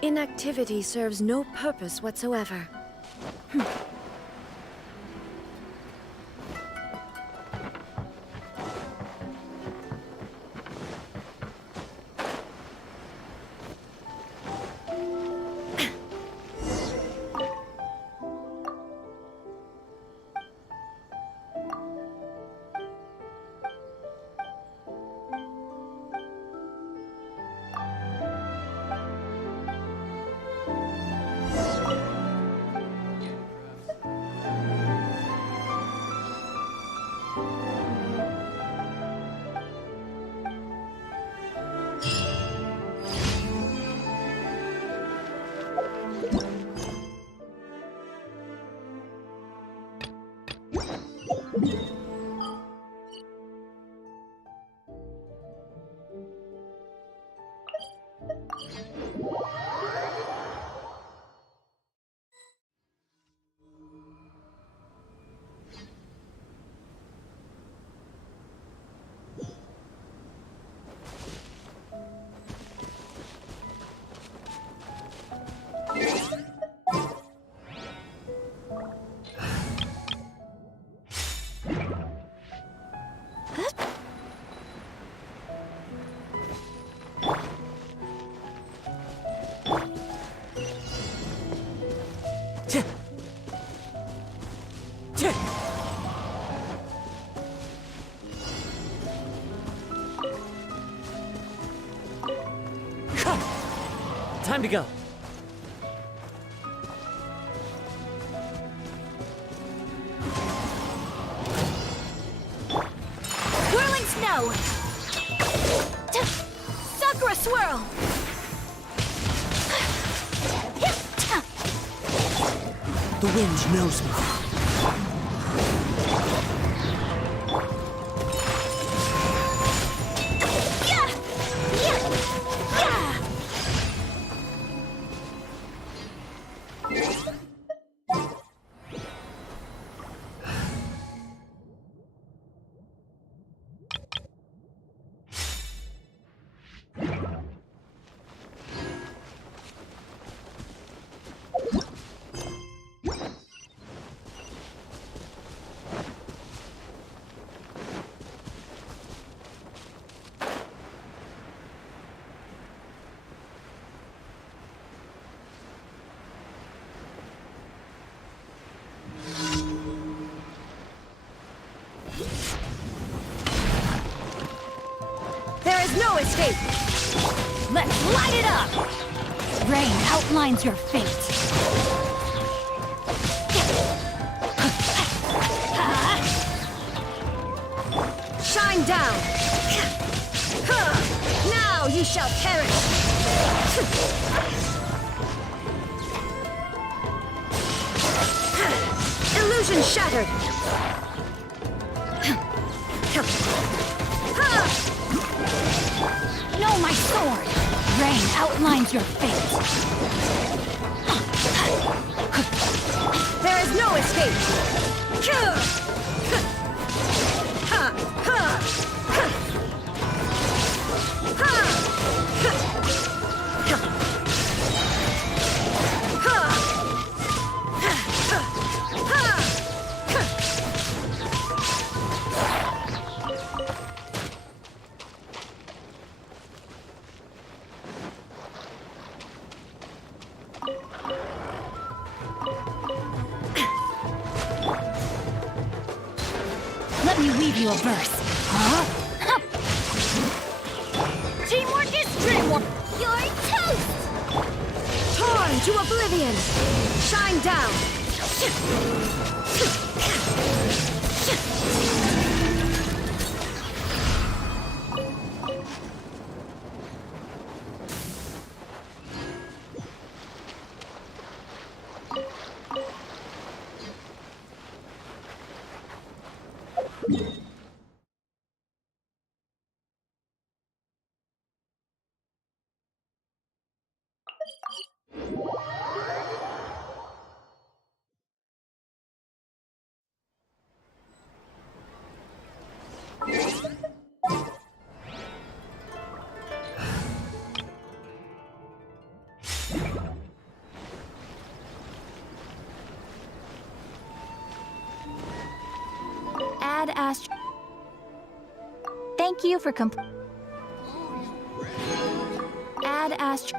Inactivity serves no purpose whatsoever. Time to go. Whirling snow! Sakura swirl! The wind knows me. There is no escape! Let's light it up! Rain outlines your fate. Shine down! Now you shall perish! Illusion shattered! No, my sword! Rain outlines your fate. There is no escape! Let me weave you a verse. Huh? Teamwork is dreamwork! You're toast! Torn to oblivion! Shine down! Add Astro. Thank you for Add Astro.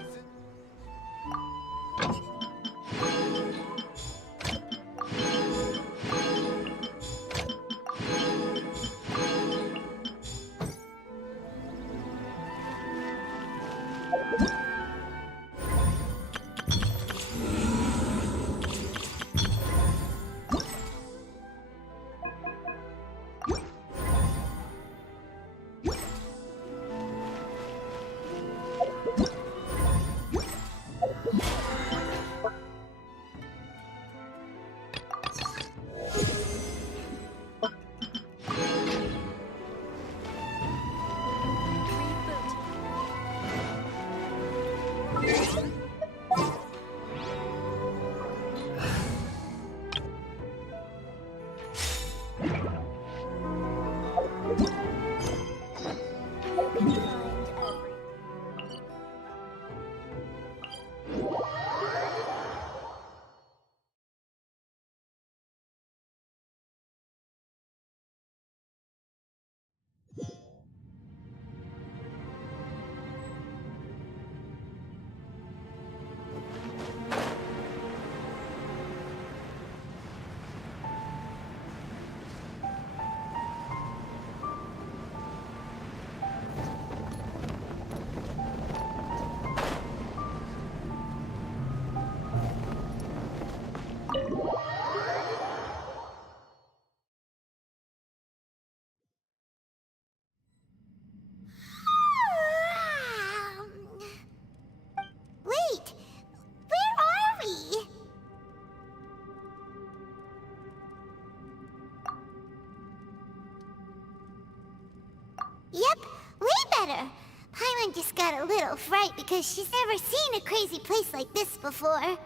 Yep, way better. Paimon just got a little fright because she's never seen a crazy place like this before.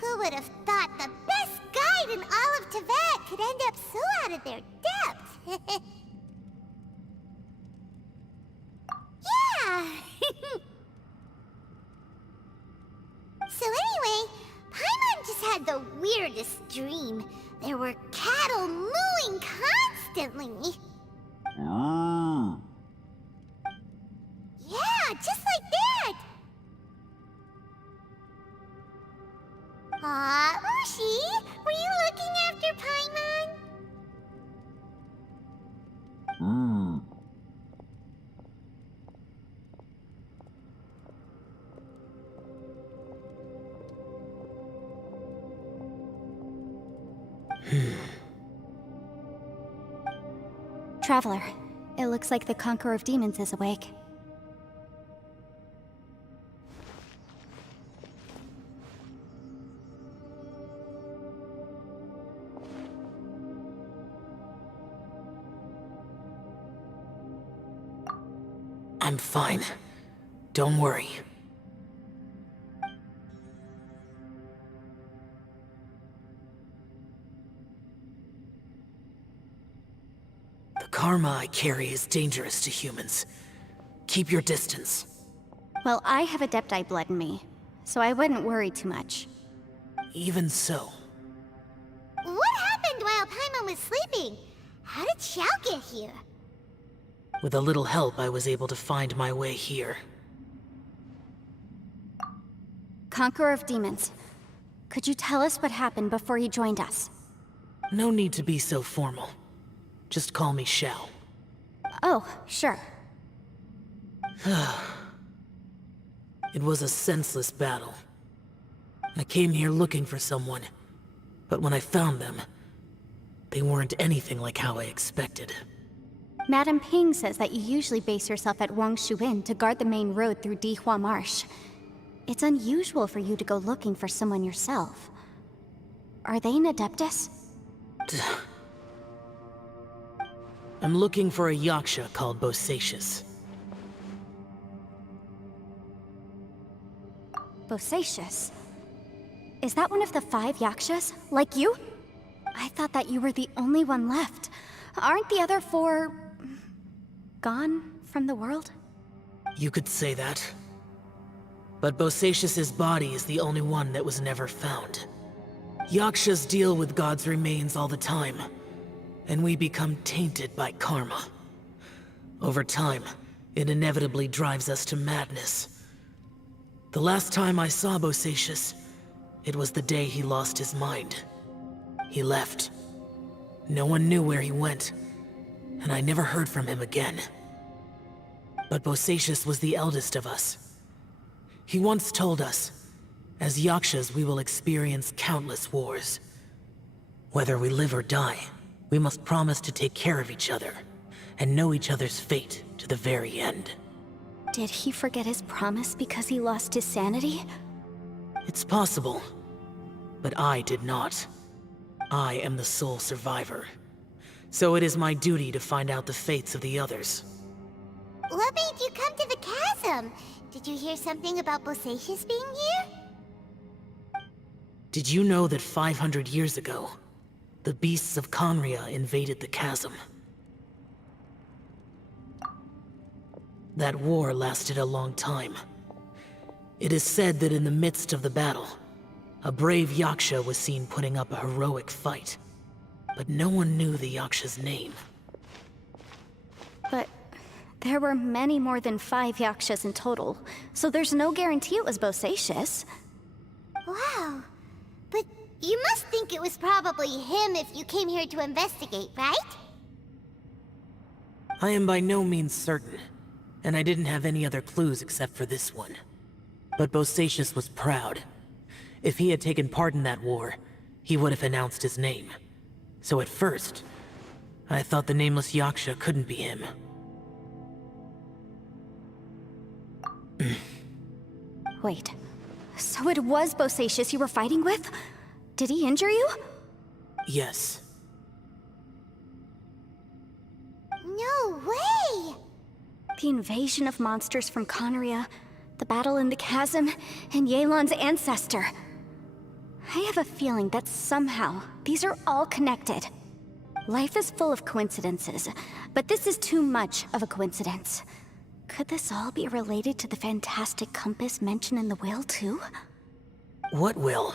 Who would have thought the best guide in all of Tibet could end up so out of their depth? Yeah! So anyway, Paimon just had the weirdest dream. There were cattle mooing constantly. Yeah, just like that! Aw, Ushi, were you looking after Paimon? Traveler, it looks like the Conqueror of Demons is awake. I'm fine. Don't worry. The karma I carry is dangerous to humans. Keep your distance. Well, I have Adepti blood in me, so I wouldn't worry too much. Even so, What happened while Paimon was sleeping? How did Xiao get here? with a little help, I was able to find my way here. Conqueror of Demons, could you tell us what happened before you joined us? No need to be so formal. Just call me Xiao. Oh, sure. It was a senseless battle. I came here looking for someone, but when I found them, they weren't anything like how I expected. Madame Ping says that you usually base yourself at Wangshuin to guard the main road through Dihua Marsh. It's unusual for you to go looking for someone yourself. Are they an Adeptus? I'm looking for a Yaksha called Bosacius. Bosacius? Is that one of the 5 Yakshas? Like you? I thought that you were the only one left. Aren't the other 4... gone from the world? You could say that. But Bosacius's body is the only one that was never found. Yakshas deal with God's remains all the time, and we become tainted by karma. Over time, it inevitably drives us to madness. The last time I saw Bosacius, it was the day he lost his mind. He left. No one knew where he went, and I never heard from him again. But Bosacius was the eldest of us. He once told us, as Yakshas we will experience countless wars. Whether we live or die, we must promise to take care of each other, and know each other's fate to the very end. Did he forget his promise because he lost his sanity? It's possible, but I did not. I am the sole survivor. So it is my duty to find out the fates of the others. What made you come to the chasm? Did you hear something about Bosacius being here? Did you know that 500 years ago, the beasts of Conria invaded the chasm? That war lasted a long time. It is said that in the midst of the battle, a brave Yaksha was seen putting up a heroic fight. But no one knew the Yaksha's name. But there were many more than 5 Yakshas in total, so there's no guarantee it was Bosacius. Wow. But you must think it was probably him if you came here to investigate, right? I am by no means certain, and I didn't have any other clues except for this one. But Bosacius was proud. If he had taken part in that war, he would have announced his name. So at first, I thought the nameless Yaksha couldn't be him. Wait, so it was Bosacius you were fighting with? Did he injure you? Yes. No way! The invasion of monsters from Conria, the battle in the chasm, and Yelan's ancestor. I have a feeling that somehow these are all connected. Life is full of coincidences, but this is too much of a coincidence. Could this all be related to the fantastic compass mentioned in the will, too? What will?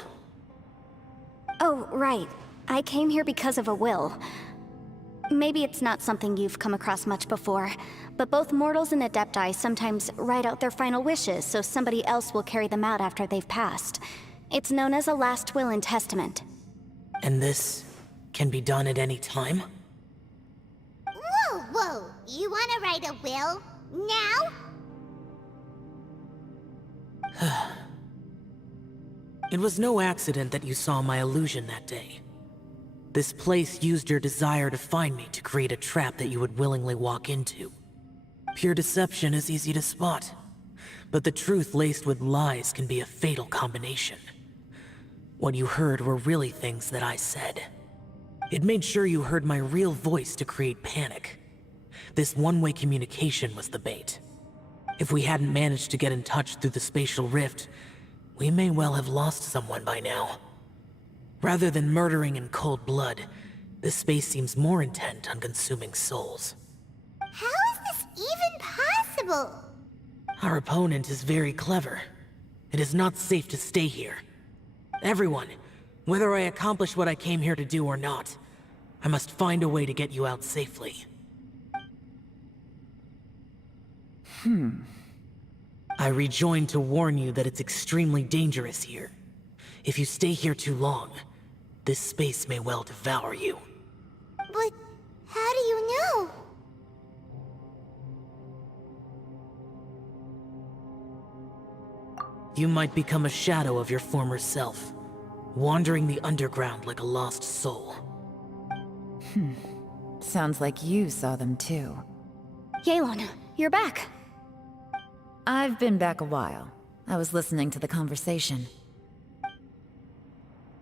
Oh, right. I came here because of a will. Maybe it's not something you've come across much before, but both mortals and adepti sometimes write out their final wishes so somebody else will carry them out after they've passed. It's known as a last will and testament. And this can be done at any time? Whoa, whoa! You wanna write a will? Now? It was no accident that you saw my illusion that day. This place used your desire to find me to create a trap that you would willingly walk into. Pure deception is easy to spot, but the truth laced with lies can be a fatal combination. What you heard were really things that I said. It made sure you heard my real voice to create panic. This one-way communication was the bait. If we hadn't managed to get in touch through the spatial rift, we may well have lost someone by now. Rather than murdering in cold blood, this space seems more intent on consuming souls. How is this even possible? Our opponent is very clever. It is not safe to stay here. Everyone, whether I accomplish what I came here to do or not, I must find a way to get you out safely. I rejoined to warn you that it's extremely dangerous here. If you stay here too long, this space may well devour you. But how do you know? You might become a shadow of your former self, wandering the underground like a lost soul. Sounds like you saw them too. Yelan, you're back. I've been back a while. I was listening to the conversation.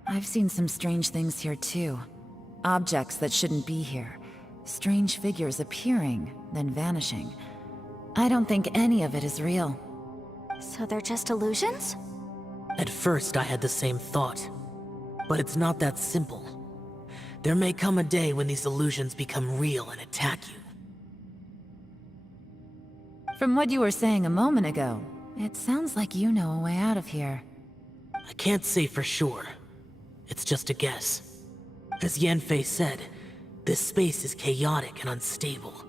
I've seen some strange things here too. Objects that shouldn't be here. Strange figures appearing, then vanishing. I don't think any of it is real. So they're just illusions? At first I had the same thought, but it's not that simple. There may come a day when these illusions become real and attack you. From what you were saying a moment ago, it sounds like you know a way out of here. I can't say for sure. It's just a guess. As Yanfei said, this space is chaotic and unstable,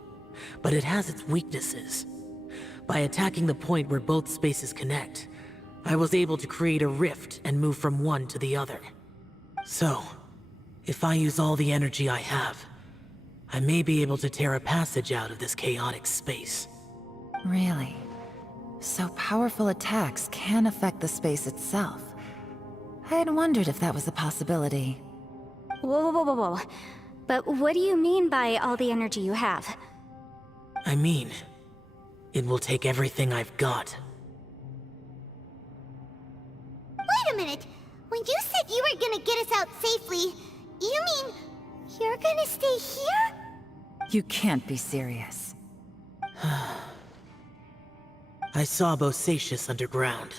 but it has its weaknesses. By attacking the point where both spaces connect, I was able to create a rift and move from one to the other. So, if I use all the energy I have, I may be able to tear a passage out of this chaotic space. Really? So powerful attacks can affect the space itself. I had wondered if that was a possibility. Whoa, whoa, whoa, whoa. But what do you mean by all the energy you have? I mean, it will take everything I've got. Wait a minute! When you said you were gonna get us out safely, you mean you're gonna stay here? You can't be serious. I saw Bosacius underground.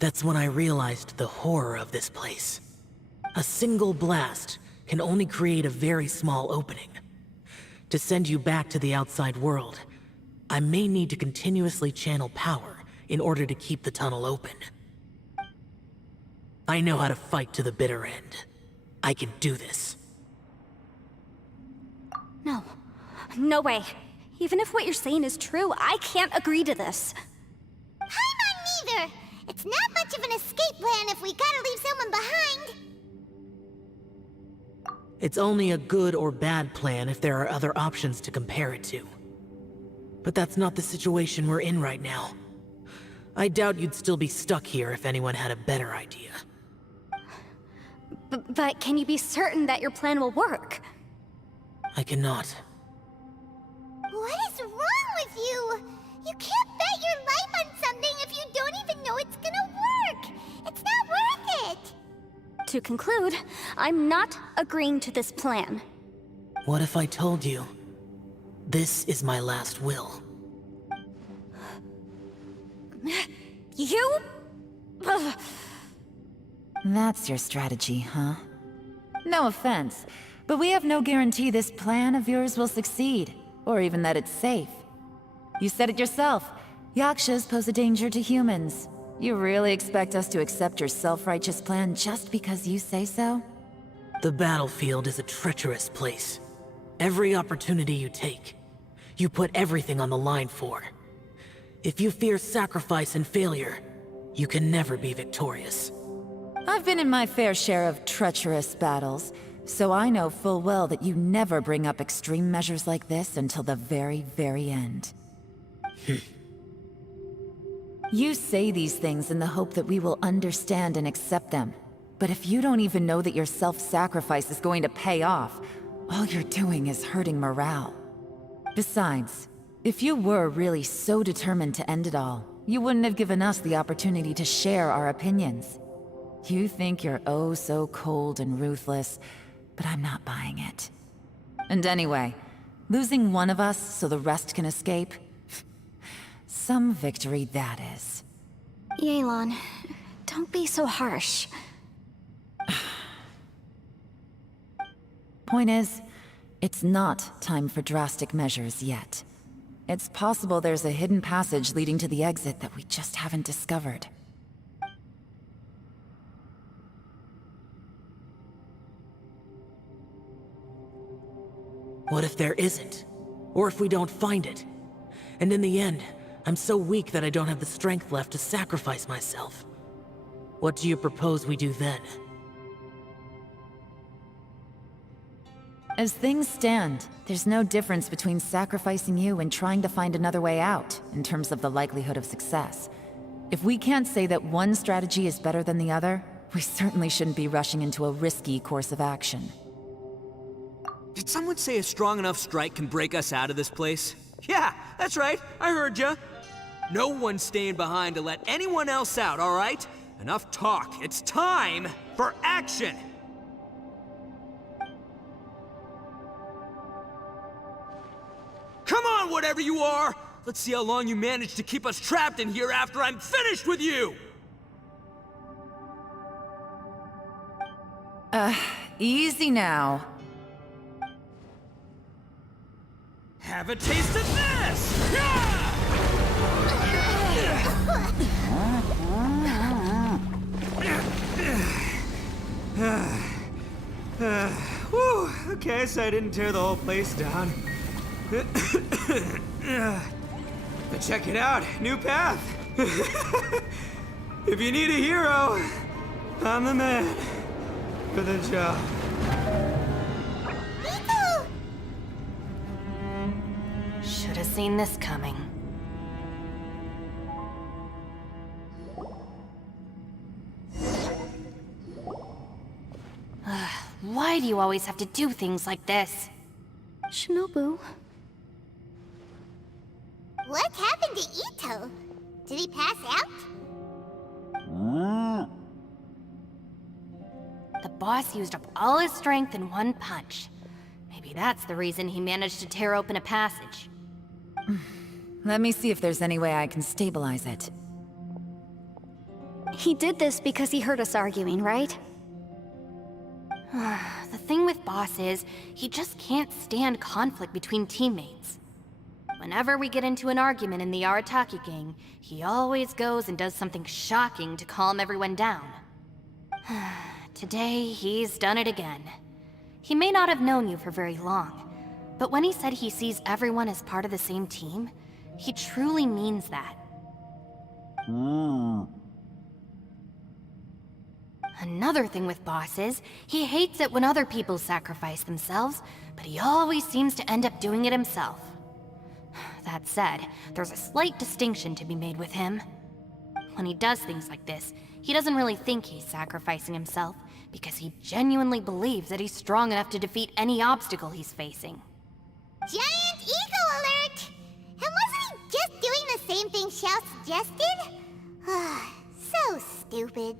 That's when I realized the horror of this place. A single blast can only create a very small opening. To send you back to the outside world, I may need to continuously channel power in order to keep the tunnel open. I know how to fight to the bitter end. I can do this. No. No way. Even if what you're saying is true, I can't agree to this. I'm not neither! It's not much of an escape plan if we gotta leave someone behind! It's only a good or bad plan if there are other options to compare it to. But that's not the situation we're in right now. I doubt you'd still be stuck here if anyone had a better idea. But can you be certain that your plan will work? I cannot. What is wrong with you? You can't bet your life on something if you don't even know it's gonna work! It's not worth it! To conclude, I'm not agreeing to this plan. What if I told you This is my last will. You? That's your strategy, huh? No offense, but we have no guarantee this plan of yours will succeed, or even that it's safe. You said it yourself. Yakshas pose a danger to humans. You really expect us to accept your self-righteous plan just because you say so? The battlefield is a treacherous place. Every opportunity you take, you put everything on the line for. If you fear sacrifice and failure, you can never be victorious. I've been in my fair share of treacherous battles, so I know full well that you never bring up extreme measures like this until the very, very end. You say these things in the hope that we will understand and accept them. But if you don't even know that your self-sacrifice is going to pay off, all you're doing is hurting morale. Besides, if you were really so determined to end it all, you wouldn't have given us the opportunity to share our opinions. You think you're oh so cold and ruthless, but I'm not buying it. And anyway, losing one of us so the rest can escape? Some victory that is. Yelan, don't be so harsh. Point is, it's not time for drastic measures yet. It's possible there's a hidden passage leading to the exit that we just haven't discovered. What if there isn't? Or if we don't find it? And in the end, I'm so weak that I don't have the strength left to sacrifice myself. What do you propose we do then? As things stand, there's no difference between sacrificing you and trying to find another way out, in terms of the likelihood of success. If we can't say that one strategy is better than the other, we certainly shouldn't be rushing into a risky course of action. Did someone say a strong enough strike can break us out of this place? Yeah, that's right, I heard ya. No one's staying behind to let anyone else out, all right? Enough talk, it's time for action! Come on, whatever you are! Let's see how long you manage to keep us trapped in here after I'm finished with you! Easy now. Have a taste of this! Yeah! Whew, okay, so I didn't tear the whole place down. But check it out, new path. If you need a hero, I'm the man for the job. Should have seen this coming. Why do you always have to do things like this? Shinobu. What happened to Ito? Did he pass out? The boss used up all his strength in one punch. Maybe that's the reason he managed to tear open a passage. Let me see if there's any way I can stabilize it. He did this because he heard us arguing, right? The thing with Boss is, he just can't stand conflict between teammates. Whenever we get into an argument in the Arataki gang, he always goes and does something shocking to calm everyone down. Today, he's done it again. He may not have known you for very long, but when he said he sees everyone as part of the same team, he truly means that. Another thing with Boss is, he hates it when other people sacrifice themselves, but he always seems to end up doing it himself. That said, there's a slight distinction to be made with him. When he does things like this, he doesn't really think he's sacrificing himself, because he genuinely believes that he's strong enough to defeat any obstacle he's facing. Giant ego alert! And wasn't he just doing the same thing Xiao suggested? So stupid.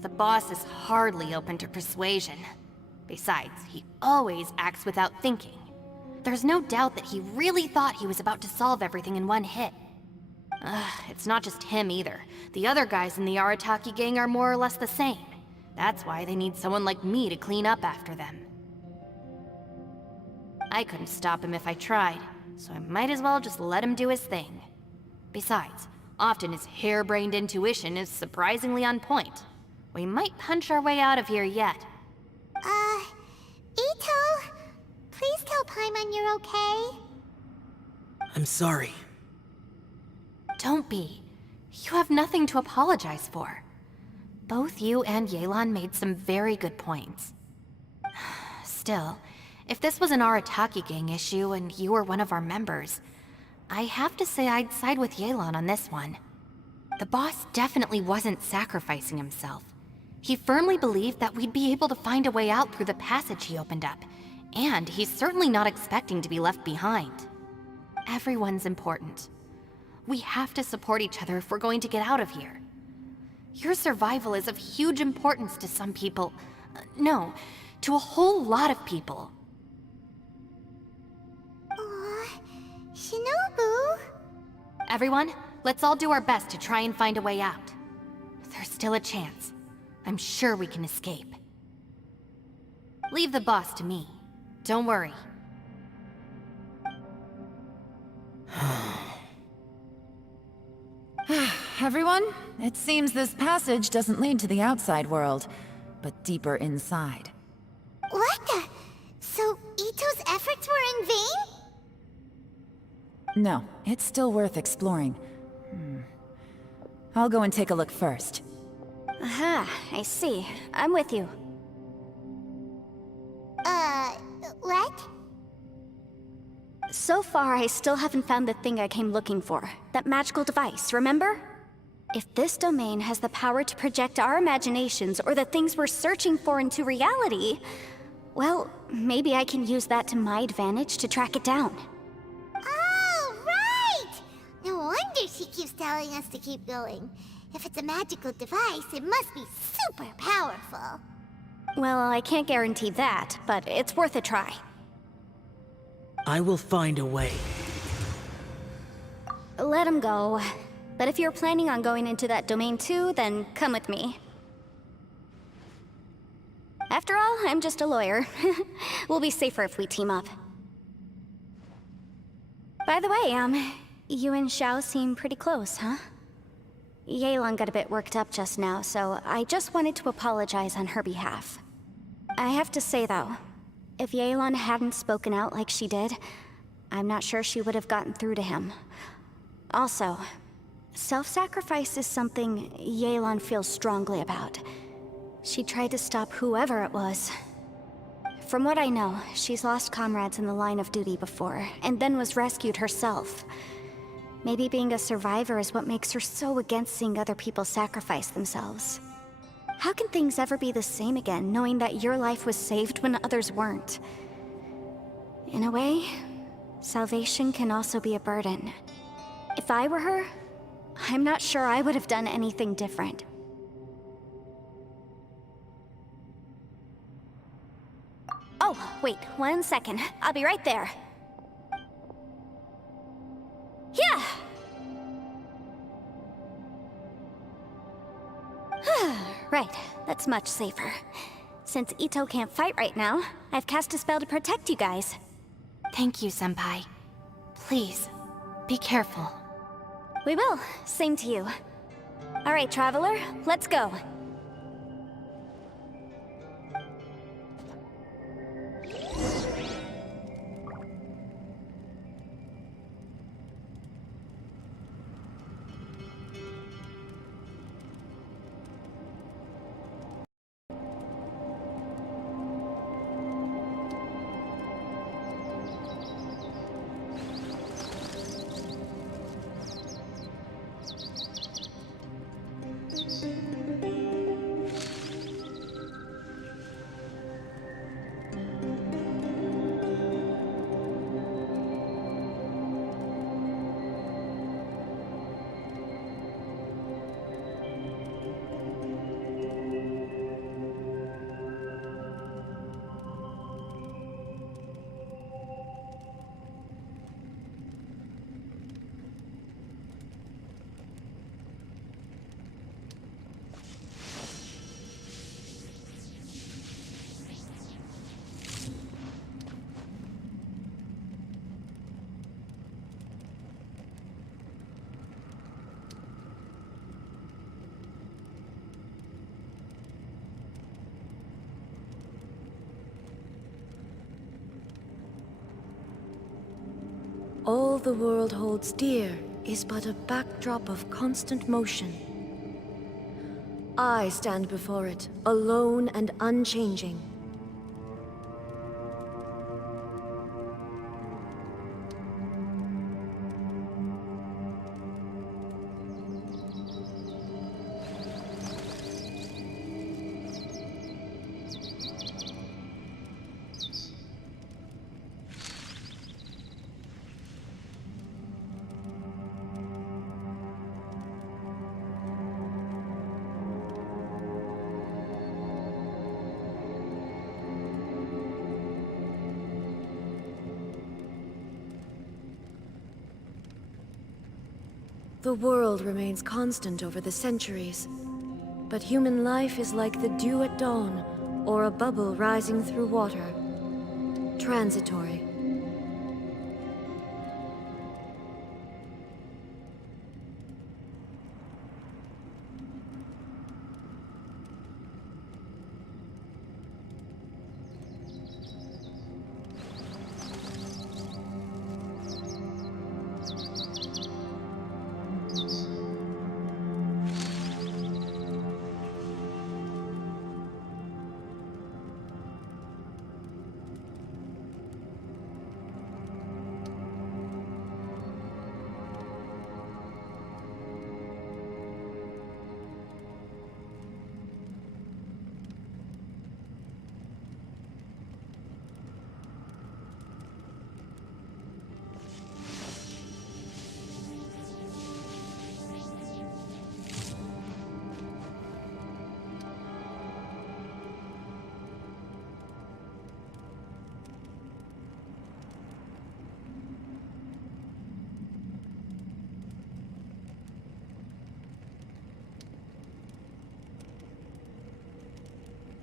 The boss is hardly open to persuasion. Besides, he always acts without thinking. there's no doubt that he really thought he was about to solve everything in one hit. It's not just him either. The other guys in the Arataki gang are more or less the same. That's why they need someone like me to clean up after them. I couldn't stop him if I tried, so I might as well just let him do his thing. Besides, often his harebrained intuition is surprisingly on point. We might punch our way out of here yet. Ito, please tell Paimon you're okay. I'm sorry. Don't be. You have nothing to apologize for. Both you and Yelan made some very good points. Still, if this was an Arataki gang issue and you were one of our members, I have to say I'd side with Yelan on this one. The boss definitely wasn't sacrificing himself. He firmly believed that we'd be able to find a way out through the passage he opened up, and he's certainly not expecting to be left behind. Everyone's important. We have to support each other if we're going to get out of here. Your survival is of huge importance to some people. No, to a whole lot of people. Aw, Shinobu? Everyone, let's all do our best to try and find a way out. There's still a chance. I'm sure we can escape. Leave the boss to me. Don't worry. Everyone, it seems this passage doesn't lead to the outside world, but deeper inside. What the? So Ito's efforts were in vain? No, it's still worth exploring. I'll go and take a look first. Aha, I see. I'm with you. What? So far, I still haven't found the thing I came looking for. That magical device, remember? If this domain has the power to project our imaginations or the things we're searching for into reality, well, maybe I can use that to my advantage to track it down. Oh, right! No wonder she keeps telling us to keep going. If it's a magical device, it must be super powerful. Well, I can't guarantee that, but it's worth a try. I will find a way. Let him go. But if you're planning on going into that domain too, then come with me. After all, I'm just a lawyer. We'll be safer if we team up. By the way, you and Xiao seem pretty close, huh? Yelan got a bit worked up just now, so I just wanted to apologize on her behalf. I have to say though, if Yelan hadn't spoken out like she did, I'm not sure she would have gotten through to him. Also, self-sacrifice is something Yelan feels strongly about. She tried to stop whoever it was. From what I know, she's lost comrades in the line of duty before, and then was rescued herself. Maybe being a survivor is what makes her so against seeing other people sacrifice themselves. How can things ever be the same again, knowing that your life was saved when others weren't? In a way, salvation can also be a burden. If I were her, I'm not sure I would have done anything different. Oh, wait, 1 second. I'll be right there. Yeah! Right, that's much safer. Since Ito can't fight right now, I've cast a spell to protect you guys. Thank you, Senpai. Please, be careful. We will. Same to you. All right, Traveler, let's go. All the world holds dear is but a backdrop of constant motion. I stand before it, alone and unchanging. The world remains constant over the centuries, but human life is like the dew at dawn, or a bubble rising through water. Transitory.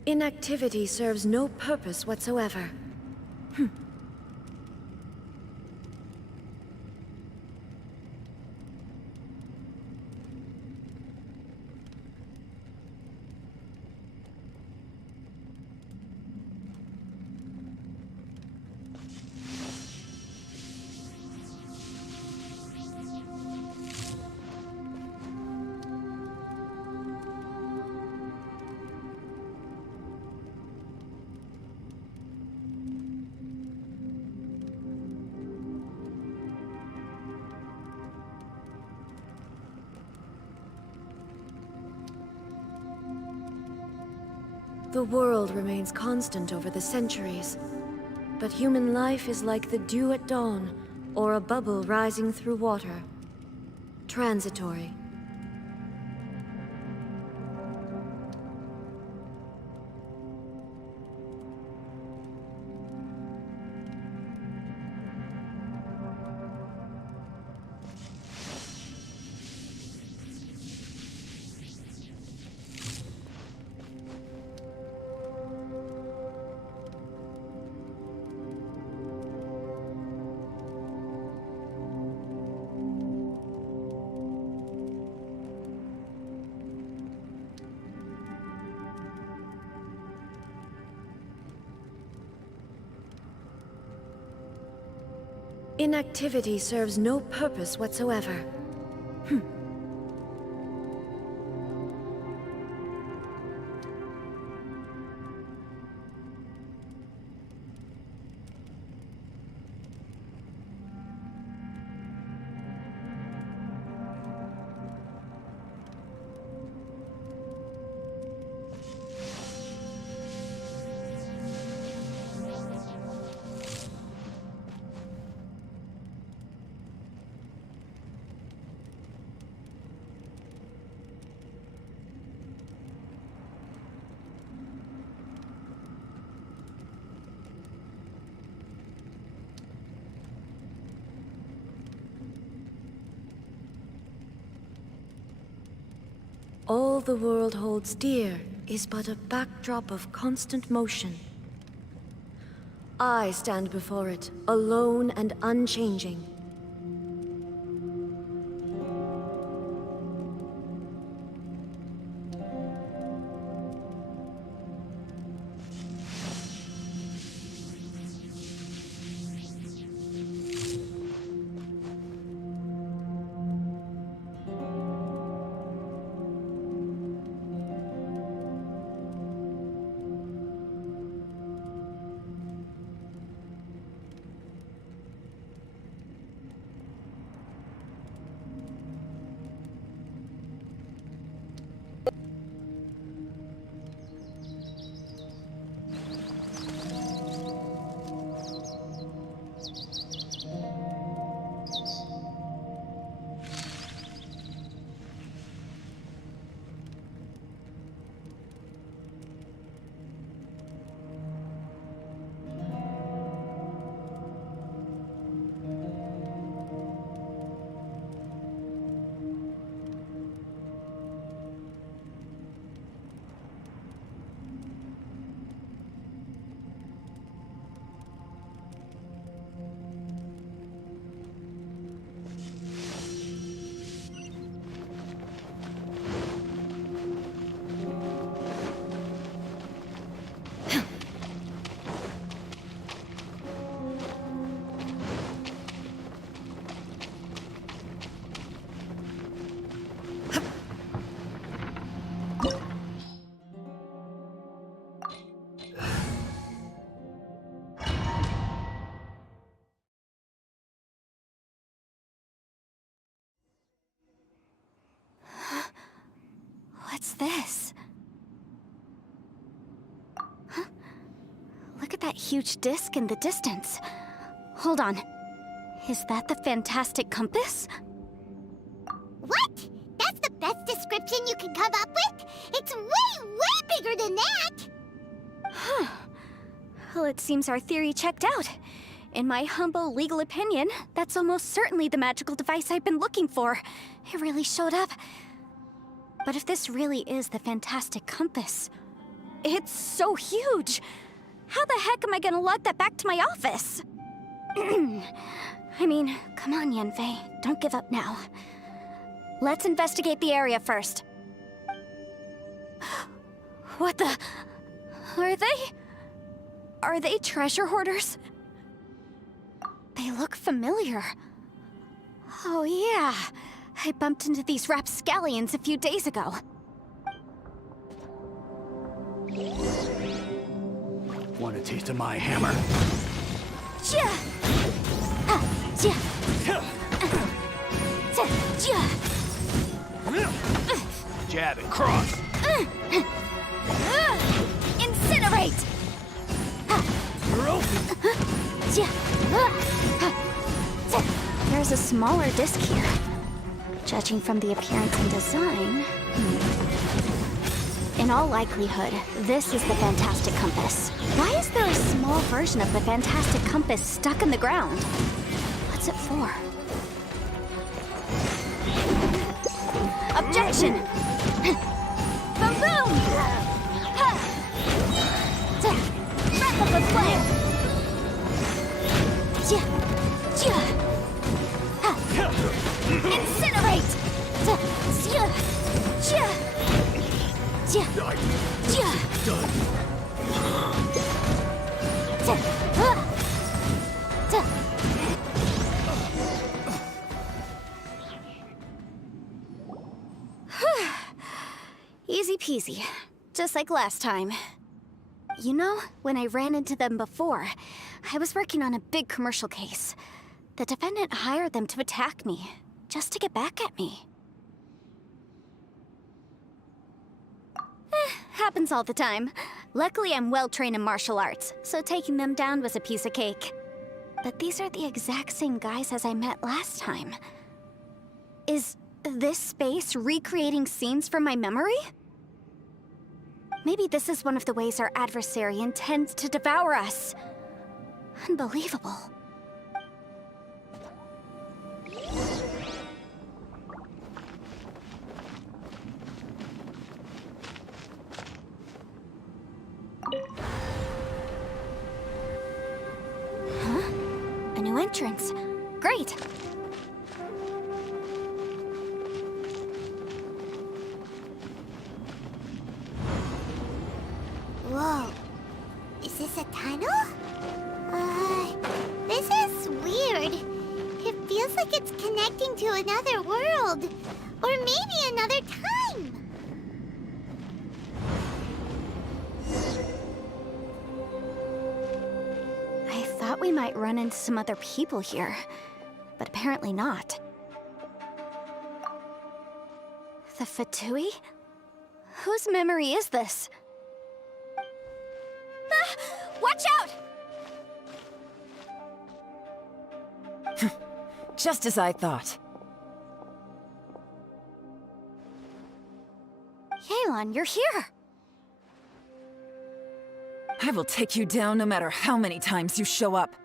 Inactivity serves no purpose whatsoever. The world remains constant over the centuries, but human life is like the dew at dawn, or a bubble rising through water. Transitory. Inactivity serves no purpose whatsoever. All the world holds dear is but a backdrop of constant motion. I stand before it, alone and unchanging. What's this? Huh? Look at that huge disc in the distance. Hold on. Is that the fantastic compass? What? That's the best description you can come up with? It's way, way bigger than that! Huh. Well, it seems our theory checked out. In my humble legal opinion, that's almost certainly the magical device I've been looking for. It really showed up. But if this really is the fantastic compass, it's so huge! How the heck am I gonna lug that back to my office? I mean, come on, Yanfei. Don't give up now. Let's investigate the area first. What the... Are they treasure hoarders? They look familiar. Oh yeah, I bumped into these rapscallions a few days ago. Want a taste of my hammer? Jab and cross. Incinerate! You're open. There's a smaller disc here. Judging from the appearance and design... In all likelihood, this is the fantastic compass. Why is there a small version of the fantastic compass stuck in the ground? What's it for? Objection! Boom boom! Wrap up the flame! Incinerate! Easy peasy, just like last time. You know, when I ran into them before, I was working on a big commercial case. The defendant hired them to attack me, just to get back at me. Happens all the time. Luckily, I'm well-trained in martial arts, so taking them down was a piece of cake. But these are the exact same guys as I met last time. Is this space recreating scenes from my memory? Maybe this is one of the ways our adversary intends to devour us. Unbelievable. Huh? A new entrance. Great! Whoa. Is this a tunnel? This is weird. It feels like it's connecting to another world. Or maybe another time. I thought we might run into some other people here, but apparently not. The Fatui? Whose memory is this? Ah! Watch out! Just as I thought. Yelan, you're here! I will take you down no matter how many times you show up.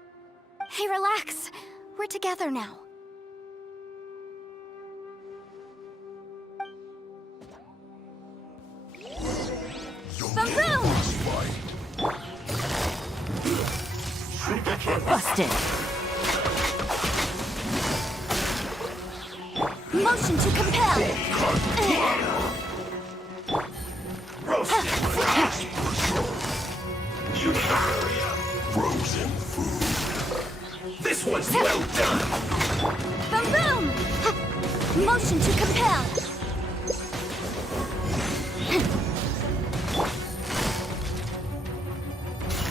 Hey, relax. We're together now. Boom boom! Busted! Motion to compel! Frozen food. This one's well done. Boom boom! Motion to compel!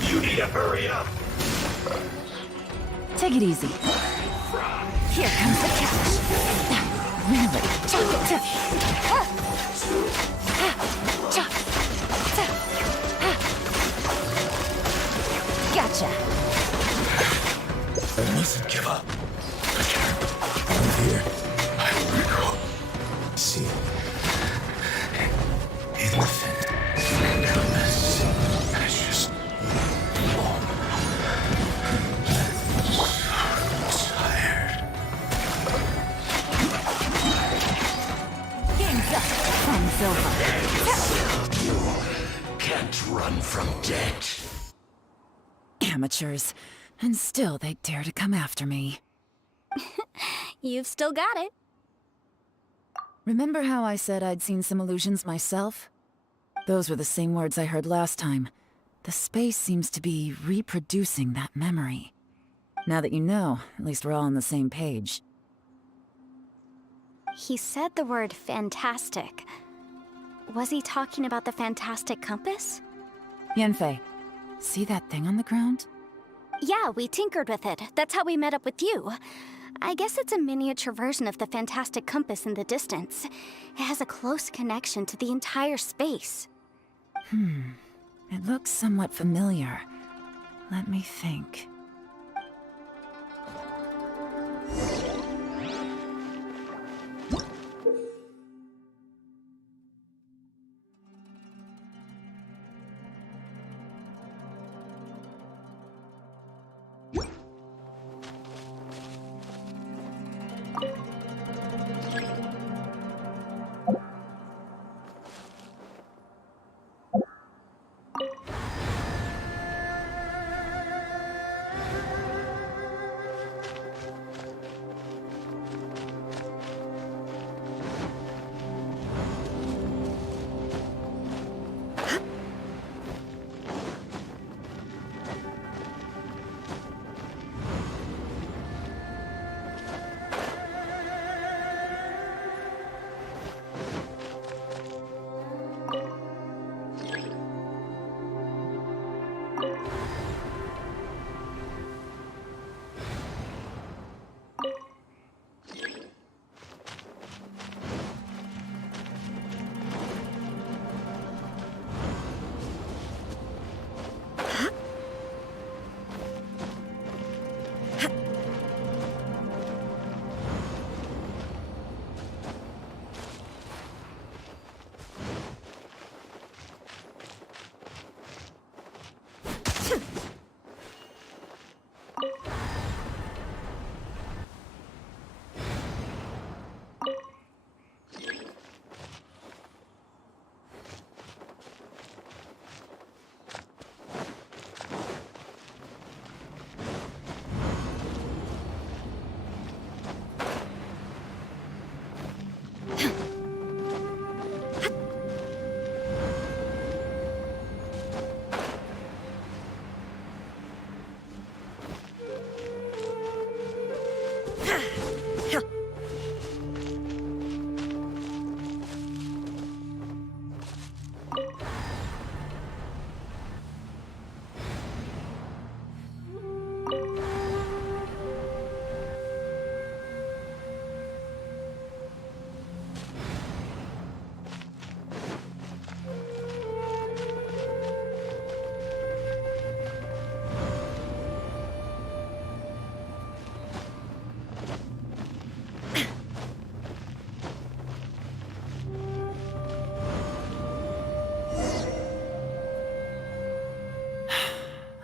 You need to hurry up. Take it easy. Here comes the catch. Really? Gotcha. I mustn't give up. I can't live here. I will go. See. Infant. Endless. Precious. Warm. Tired. Game's up. Time's over. You can't run from death. Amateurs. And still they dare to come after me. You've still got it. Remember how I said I'd seen some illusions myself? Those were the same words I heard last time. The space seems to be reproducing that memory. Now that you know, at least we're all on the same page. He said the word fantastic. Was he talking about the fantastic compass? Yanfei, see that thing on the ground? Yeah, we tinkered with it. That's how we met up with you. I guess it's a miniature version of the fantastic compass in the distance. It has a close connection to the entire space. It looks somewhat familiar. Let me think.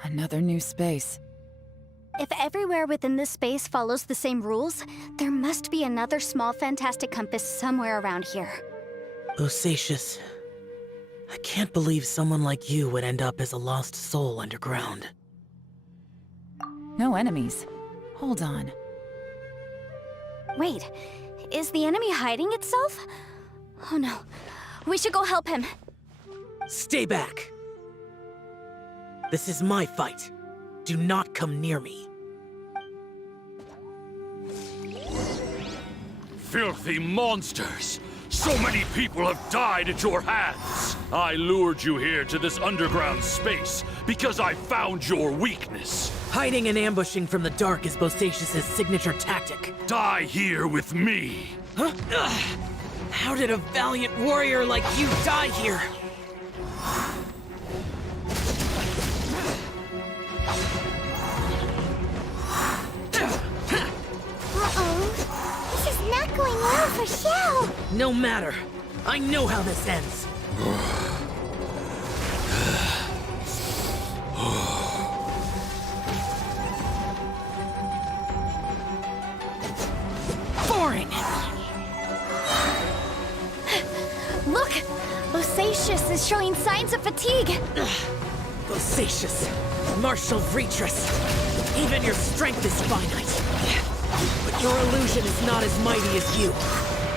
Another new space. If everywhere within this space follows the same rules, there must be another small fantastic compass somewhere around here. Bosacius, I can't believe someone like you would end up as a lost soul underground. No enemies. Hold on. Wait, is the enemy hiding itself? Oh no, we should go help him. Stay back! This is my fight. Do not come near me. Filthy monsters! So many people have died at your hands! I lured you here to this underground space because I found your weakness. Hiding and ambushing from the dark is Bosacius' signature tactic. Die here with me! Huh? How did a valiant warrior like you die here? Uh-oh. This is not going well for Xiao. No matter. I know how this ends. Boring! Look! Bosacius is showing signs of fatigue. Bosacius, Martial Retris, even your strength is finite. But your illusion is not as mighty as you.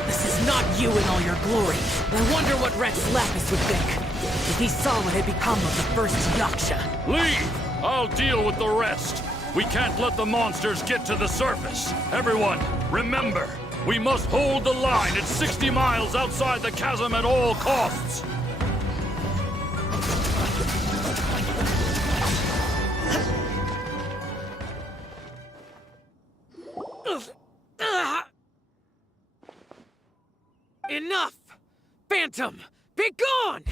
This is not you in all your glory. I wonder what Rex Lapis would think if he saw what had become of the first Yaksha. Leave! I'll deal with the rest. We can't let the monsters get to the surface. Everyone, remember, we must hold the line at 60 miles outside the chasm at all costs. Enough! Phantom, be gone!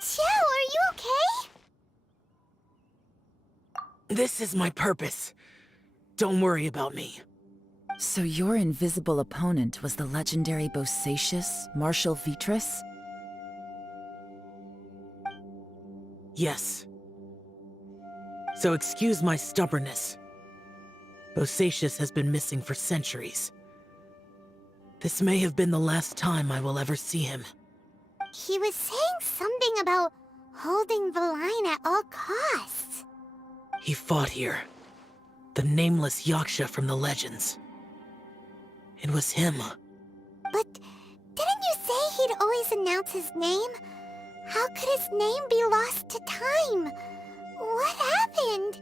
Xiao, are you okay? This is my purpose. Don't worry about me. So your invisible opponent was the legendary Bosacius, Martial Vitris? Yes. So excuse my stubbornness. Bosacius has been missing for centuries. This may have been the last time I will ever see him. He was saying something about holding the line at all costs. He fought here. The nameless Yaksha from the legends. It was him. But didn't you say he'd always announce his name? How could his name be lost to time? What happened?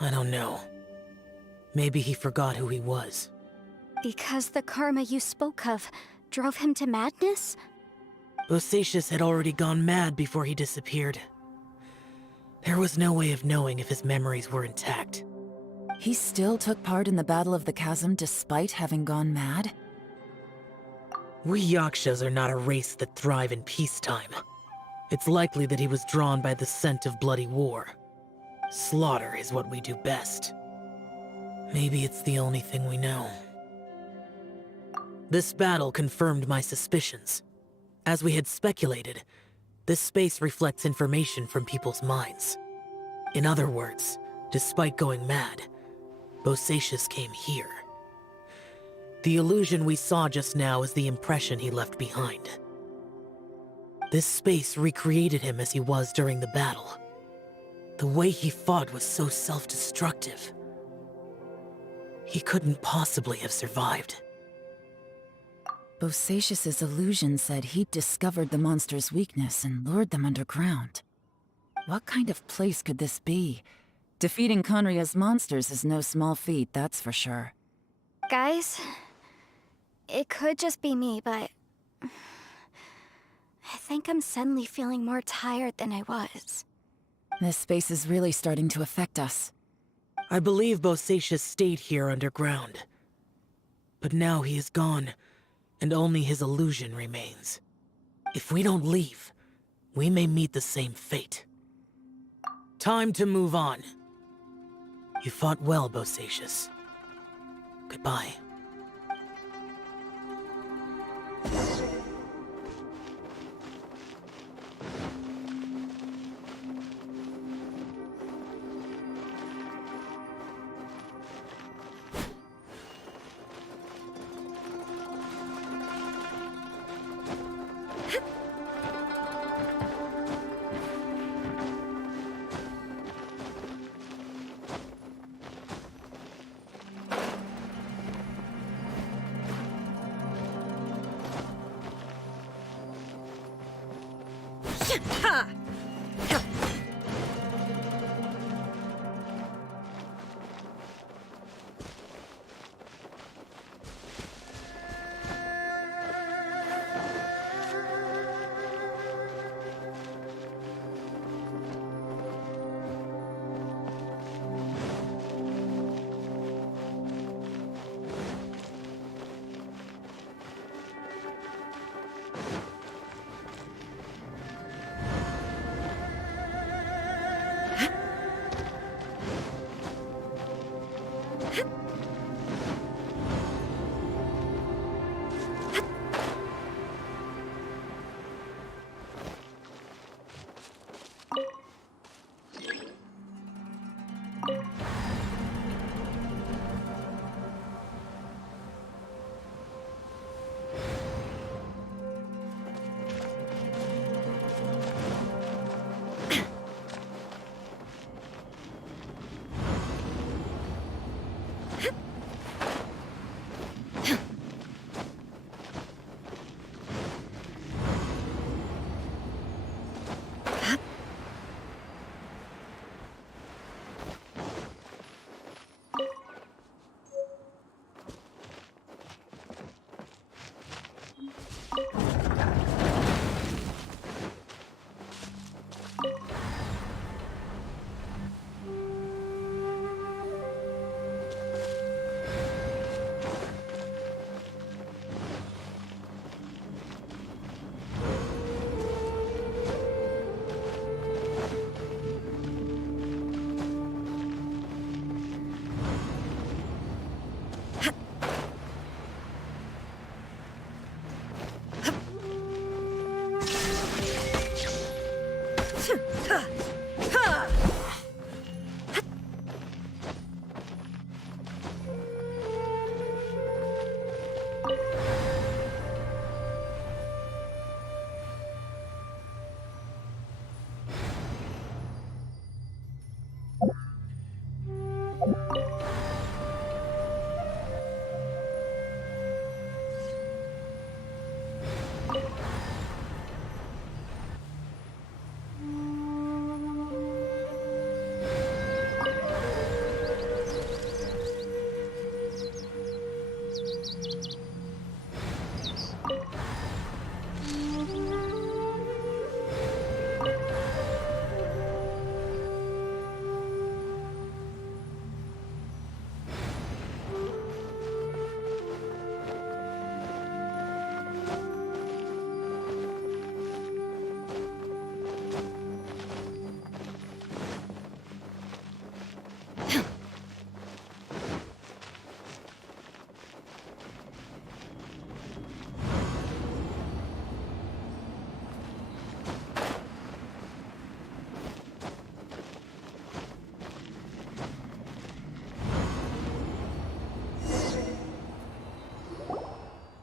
I don't know. Maybe he forgot who he was. Because the karma you spoke of drove him to madness? Bosacius had already gone mad before he disappeared. There was no way of knowing if his memories were intact. He still took part in the Battle of the Chasm despite having gone mad? We Yakshas are not a race that thrive in peacetime. It's likely that he was drawn by the scent of bloody war. Slaughter is what we do best. Maybe it's the only thing we know. This battle confirmed my suspicions. As we had speculated, this space reflects information from people's minds. In other words, despite going mad, Bosacius came here. The illusion we saw just now is the impression he left behind. This space recreated him as he was during the battle. The way he fought was so self-destructive. He couldn't possibly have survived. Bosacius's illusion said he'd discovered the monster's weakness and lured them underground. What kind of place could this be? Defeating Conria's monsters is no small feat, that's for sure. Guys, it could just be me, but I think I'm suddenly feeling more tired than I was. This space is really starting to affect us. I believe Bosacius stayed here underground. But now he is gone, and only his illusion remains. If we don't leave, we may meet the same fate. Time to move on. You fought well, Bosacius. Goodbye.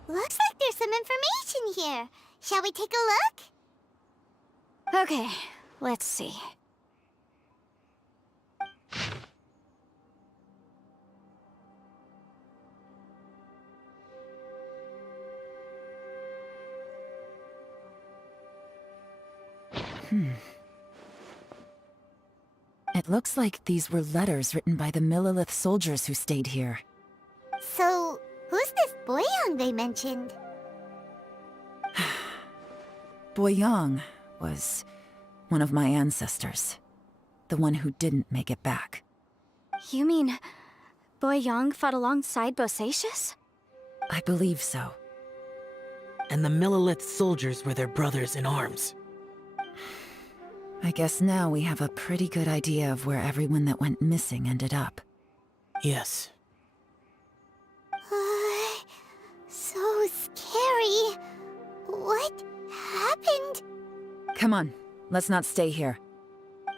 Looks like there's some information here. Shall we take a look? Okay, let's see. It looks like these were letters written by the Millelith soldiers who stayed here. So, who's this Boyang they mentioned? Boyang was one of my ancestors. The one who didn't make it back. You mean Boyang fought alongside Bosacius? I believe so. And the Millelith soldiers were their brothers in arms. I guess now we have a pretty good idea of where everyone that went missing ended up. Yes. So scary. What happened? Come on, let's not stay here.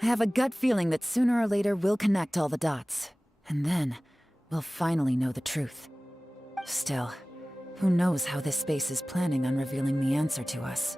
I have a gut feeling that sooner or later we'll connect all the dots. And then, we'll finally know the truth. Still, who knows how this space is planning on revealing the answer to us.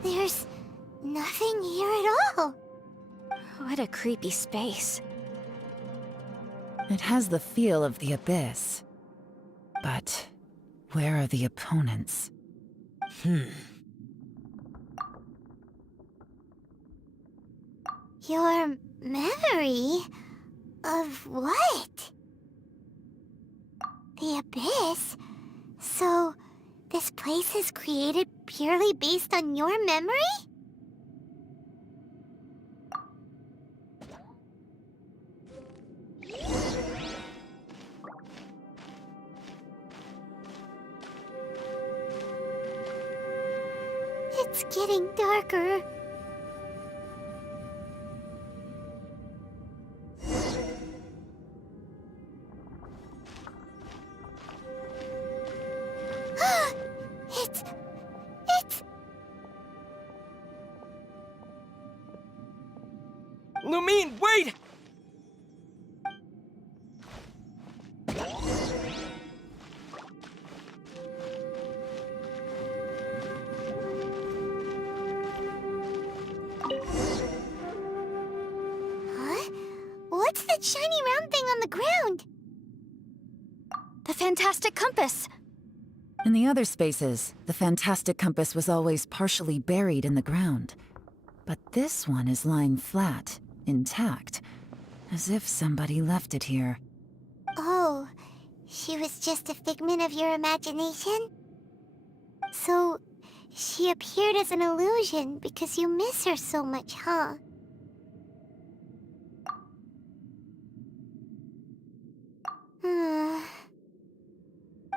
There's nothing here at all. What a creepy space. It has the feel of the Abyss. But where are the opponents? Your memory of what? The Abyss? So, this place is created purely based on your memory? It's getting darker. It's... Lumine, wait! Huh? What's that shiny round thing on the ground? The fantastic compass! In the other spaces, the fantastic compass was always partially buried in the ground. But this one is lying flat, intact, as if somebody left it here. Oh, she was just a figment of your imagination? So, she appeared as an illusion because you miss her so much, huh?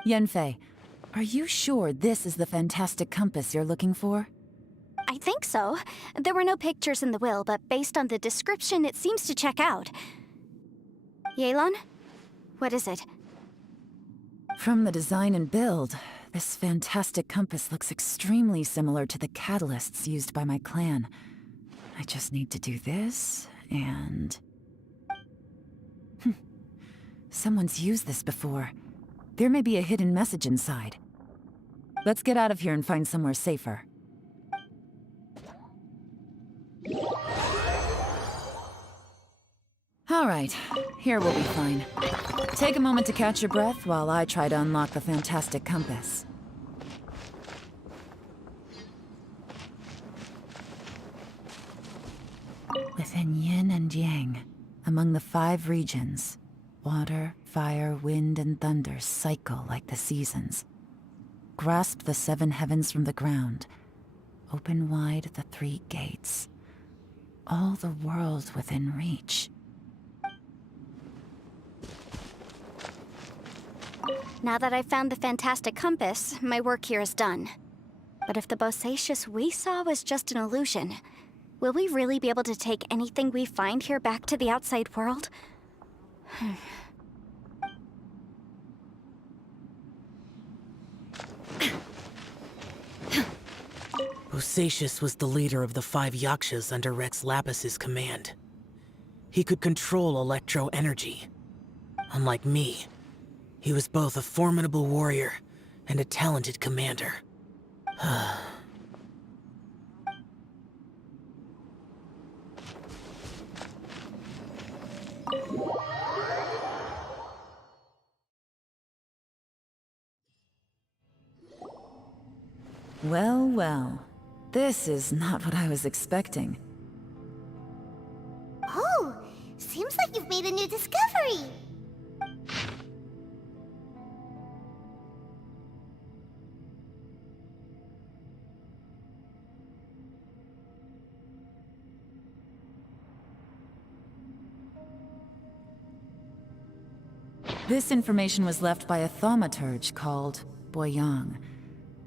Yenfei, are you sure this is the fantastic compass you're looking for? I think so. There were no pictures in the will, but based on the description, it seems to check out. Yelan? What is it? From the design and build, this fantastic compass looks extremely similar to the catalysts used by my clan. I just need to do this, and... Someone's used this before. There may be a hidden message inside. Let's get out of here and find somewhere safer. All right, here we'll be fine. Take a moment to catch your breath while I try to unlock the fantastic compass. Within yin and yang, among the 5 regions, water, fire, wind, and thunder cycle like the seasons. Grasp the 7 heavens from the ground. Open wide the 3 gates. All the world within reach. Now that I've found the fantastic compass, my work here is done. But if the Bosacius we saw was just an illusion, will we really be able to take anything we find here back to the outside world? Bosacius was the leader of the 5 Yakshas under Rex Lapis's command. He could control electro-energy. Unlike me, he was both a formidable warrior and a talented commander. Well, well. This is not what I was expecting. Oh, seems like you've made a new discovery. This information was left by a thaumaturge called Boyang,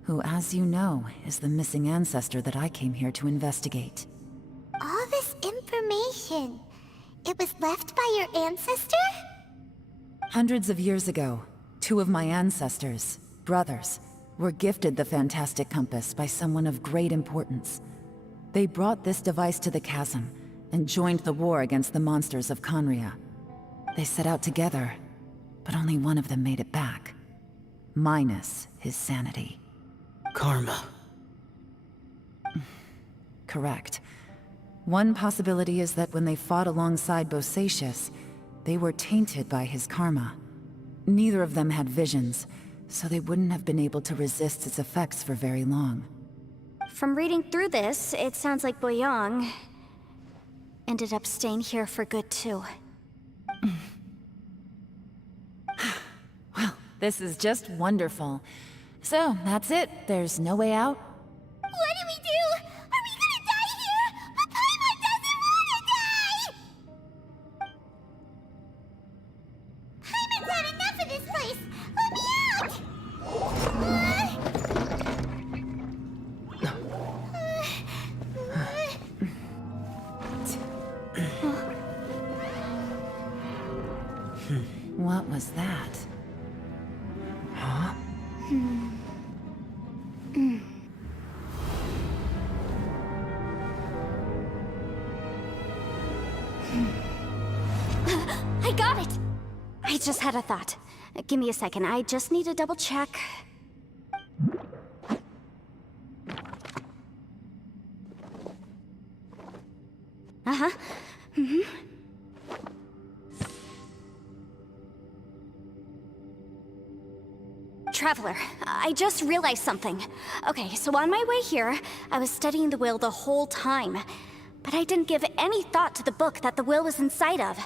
who, as you know, is the missing ancestor that I came here to investigate. All this information, it was left by your ancestor? Hundreds of years ago, two of my ancestors, brothers, were gifted the fantastic compass by someone of great importance. They brought this device to the chasm and joined the war against the monsters of Conria. They set out together, but only one of them made it back. Minus his sanity. Karma. Correct. One possibility is that when they fought alongside Bosacius, they were tainted by his karma. Neither of them had visions, so they wouldn't have been able to resist its effects for very long. From reading through this, it sounds like Boyang ended up staying here for good too. Well, this is just wonderful. So, that's it. There's no way out? What do we do? Are we gonna die here? But Paimon doesn't wanna die! Paimon's had enough of this place! Let me out! What was that? Huh? I got it! I just had a thought. Give me a second, I just need to double check. Uh-huh. Traveler, I just realized something. Okay, so on my way here, I was studying the will the whole time. But I didn't give any thought to the book that the will was inside of.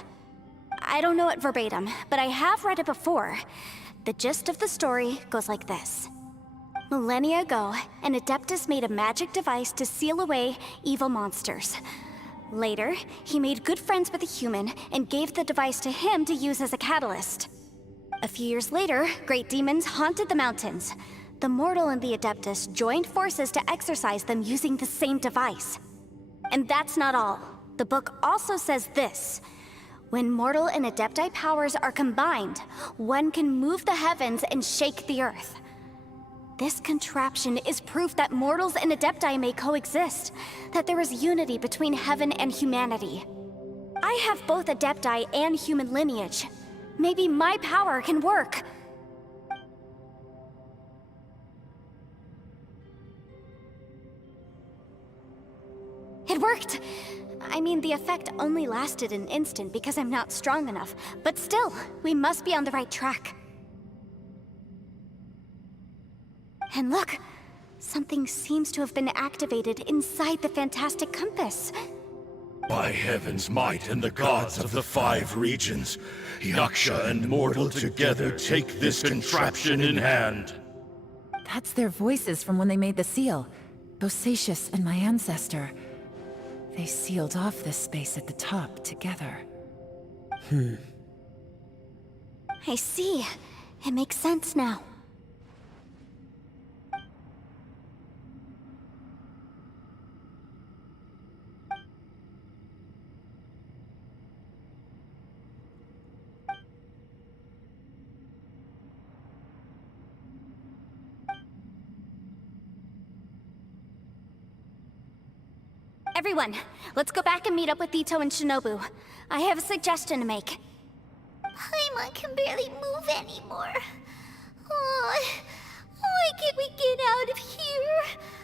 I don't know it verbatim, but I have read it before. The gist of the story goes like this. Millennia ago, an Adeptus made a magic device to seal away evil monsters. Later, he made good friends with a human and gave the device to him to use as a catalyst. A few years later, great demons haunted the mountains. The mortal and the Adeptus joined forces to exorcise them using the same device. And that's not all. The book also says this. When mortal and Adepti powers are combined, one can move the heavens and shake the earth. This contraption is proof that mortals and Adepti may coexist, that there is unity between heaven and humanity. I have both Adepti and human lineage. Maybe my power can work. It worked! I mean, the effect only lasted an instant because I'm not strong enough, but still, we must be on the right track. And look! Something seems to have been activated inside the fantastic compass. By heaven's might and the gods of the 5 regions, Yaksha and mortal together take this contraption in hand. That's their voices from when they made the seal. Bosacius and my ancestor. They sealed off this space at the top together. I see. It makes sense now. Everyone, let's go back and meet up with Ito and Shinobu. I have a suggestion to make. Paimon can barely move anymore. Oh, why can't we get out of here?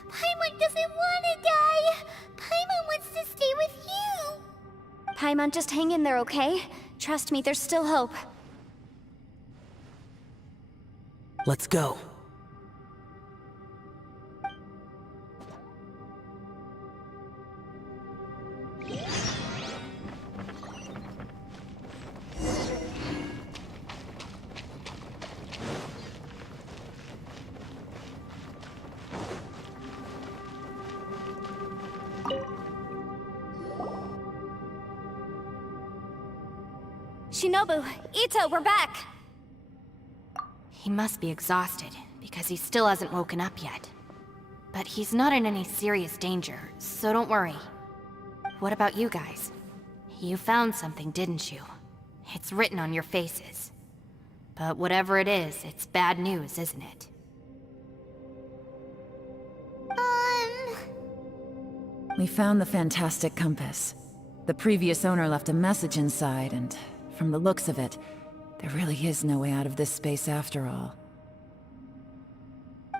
Paimon doesn't want to die. Paimon wants to stay with you. Paimon, just hang in there, okay? Trust me, there's still hope. Let's go. Shinobu, Ito, we're back! He must be exhausted, because he still hasn't woken up yet. But he's not in any serious danger, so don't worry. What about you guys? You found something, didn't you? It's written on your faces. But whatever it is, it's bad news, isn't it? We found the fantastic compass. The previous owner left a message inside, and from the looks of it, there really is no way out of this space after all.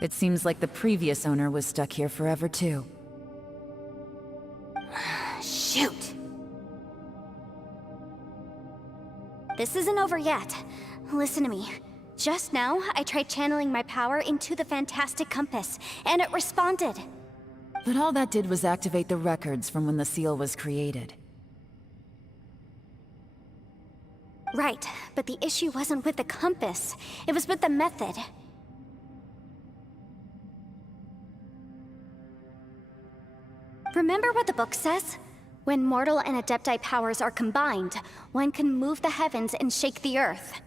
It seems like the previous owner was stuck here forever too. Shoot! This isn't over yet. Listen to me. Just now, I tried channeling my power into the fantastic compass, and it responded. But all that did was activate the records from when the seal was created. Right, but the issue wasn't with the compass. It was with the method. Remember what the book says? When mortal and adepti powers are combined, one can move the heavens and shake the earth.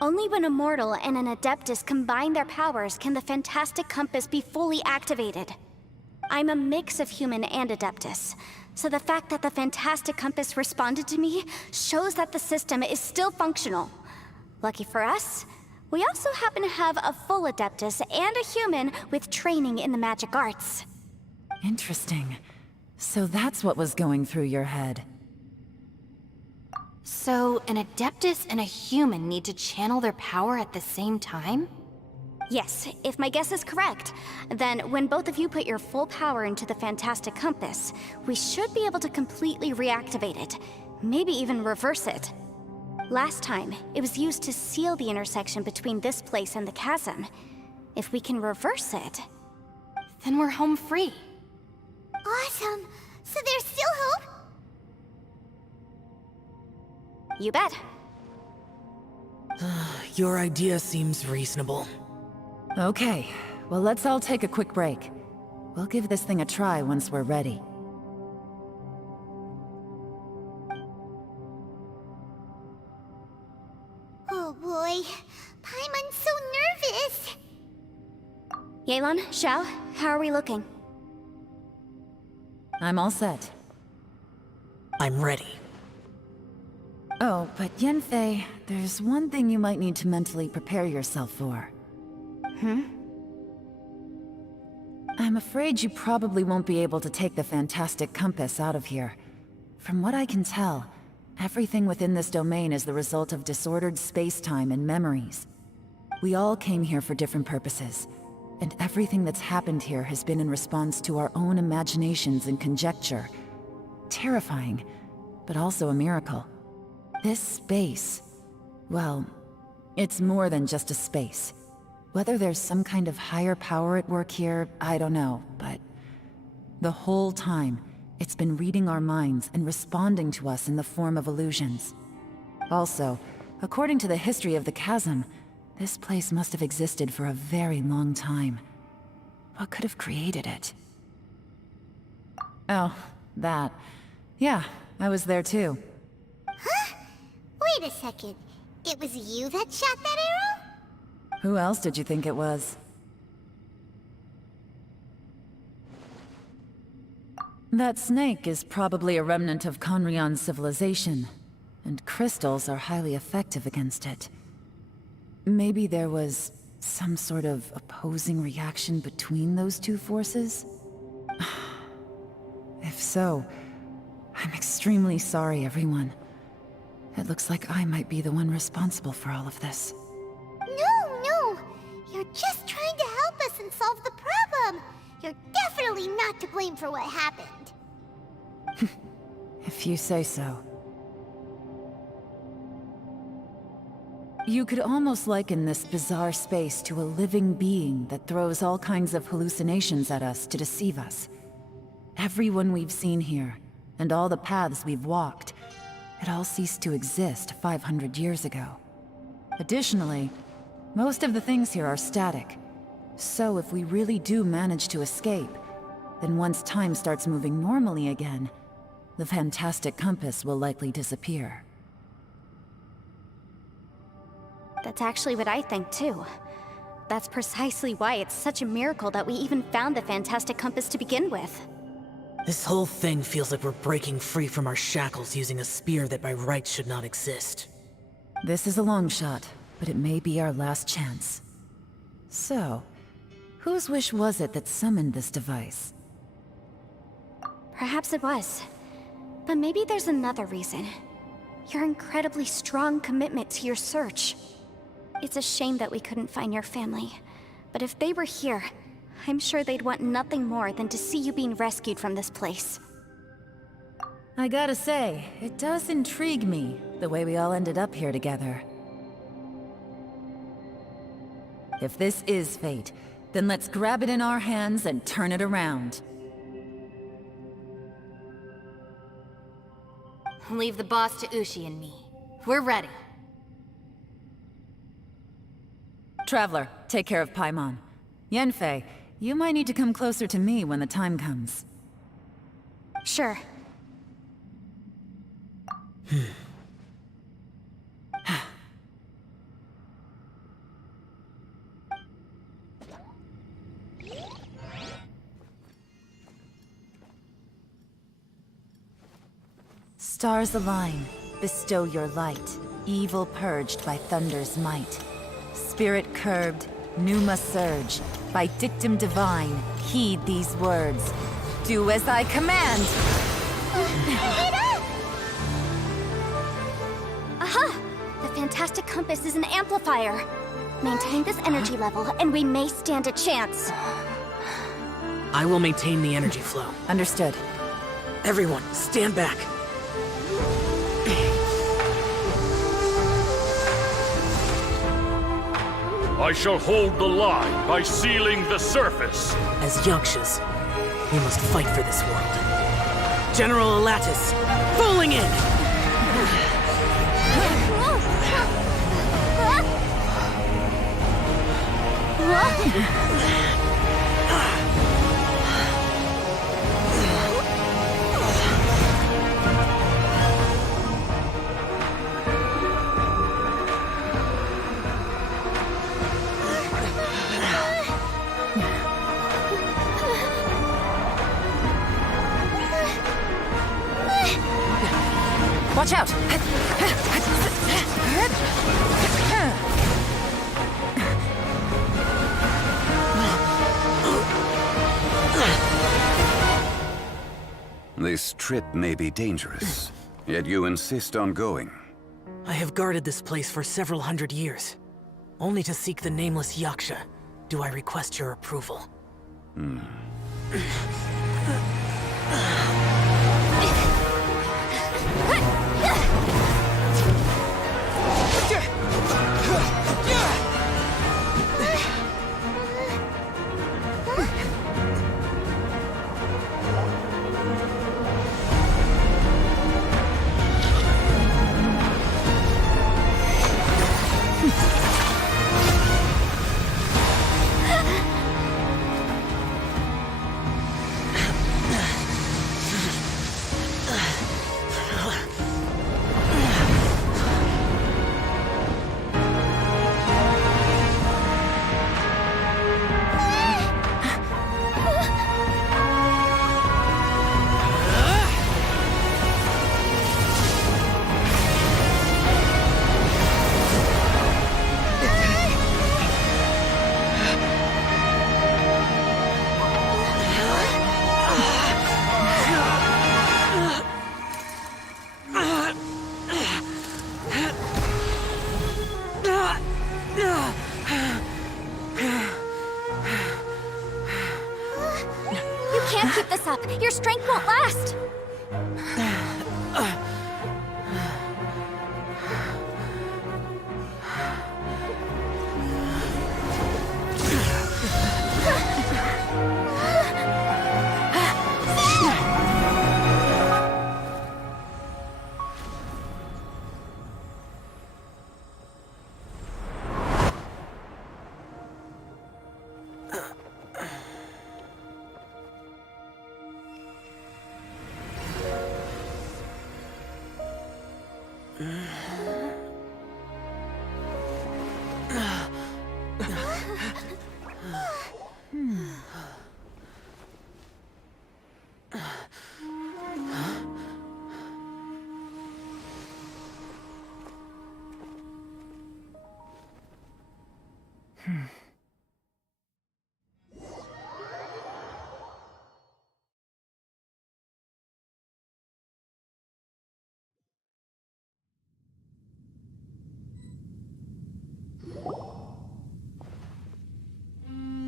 Only when a mortal and an adeptus combine their powers can the fantastic compass be fully activated. I'm a mix of human and adeptus, so the fact that the fantastic compass responded to me shows that the system is still functional. Lucky for us, we also happen to have a full adeptus and a human with training in the magic arts. Interesting. So that's what was going through your head. So, an Adeptus and a human need to channel their power at the same time? Yes, if my guess is correct, then when both of you put your full power into the fantastic compass, we should be able to completely reactivate it, maybe even reverse it. Last time, it was used to seal the intersection between this place and the chasm. If we can reverse it... Then we're home free. Awesome! So there's still hope? You bet. Your idea seems reasonable. Okay, well let's all take a quick break. We'll give this thing a try once we're ready. Oh boy, Paimon's so nervous! Yelan, Xiao, how are we looking? I'm all set. I'm ready. Oh, but Yanfei, there's one thing you might need to mentally prepare yourself for. I'm afraid you probably won't be able to take the fantastic compass out of here. From what I can tell, everything within this domain is the result of disordered space-time and memories. We all came here for different purposes, and everything that's happened here has been in response to our own imaginations and conjecture. Terrifying, but also a miracle. This space, well, it's more than just a space. Whether there's some kind of higher power at work here, I don't know, but the whole time, it's been reading our minds and responding to us in the form of illusions. Also, according to the history of the chasm, this place must have existed for a very long time. What could have created it? Oh, that. Yeah, I was there too. Huh? Wait a second. It was you that shot that arrow? Who else did you think it was? That snake is probably a remnant of Conrion's civilization, and crystals are highly effective against it. Maybe there was some sort of opposing reaction between those two forces? If so, I'm extremely sorry, everyone. It looks like I might be the one responsible for all of this. No! You're just trying to help us and solve the problem! You're definitely not to blame for what happened. If you say so. You could almost liken this bizarre space to a living being that throws all kinds of hallucinations at us to deceive us. Everyone we've seen here, and all the paths we've walked, it all ceased to exist 500 years ago. Additionally, most of the things here are static. So if we really do manage to escape, then once time starts moving normally again, the fantastic compass will likely disappear. That's actually what I think too. That's precisely why it's such a miracle that we even found the fantastic compass to begin with. This whole thing feels like we're breaking free from our shackles using a spear that by rights should not exist. This is a long shot, but it may be our last chance. So, whose wish was it that summoned this device? Perhaps it was. But maybe there's another reason. Your incredibly strong commitment to your search. It's a shame that we couldn't find your family. But if they were here, I'm sure they'd want nothing more than to see you being rescued from this place. I gotta say, it does intrigue me, the way we all ended up here together. If this is fate, then let's grab it in our hands and turn it around. Leave the boss to Ushi and me. We're ready. Traveler, take care of Paimon. Yanfei, you might need to come closer to me when the time comes. Sure. Stars align, bestow your light, evil purged by thunder's might. Spirit curbed, pneuma surge, by dictum divine, heed these words. Do as I command! Aha! The fantastic compass is an amplifier. Maintain this energy level, and we may stand a chance. I will maintain the energy flow. Understood. Everyone, stand back. I shall hold the line by sealing the surface. As Yakshas, we must fight for this world. General Alatus, falling in! Watch out! This trip may be dangerous, yet you insist on going. I have guarded this place for several hundred years. Only to seek the nameless Yaksha, do I request your approval. Can't keep this up. Your strength won't last.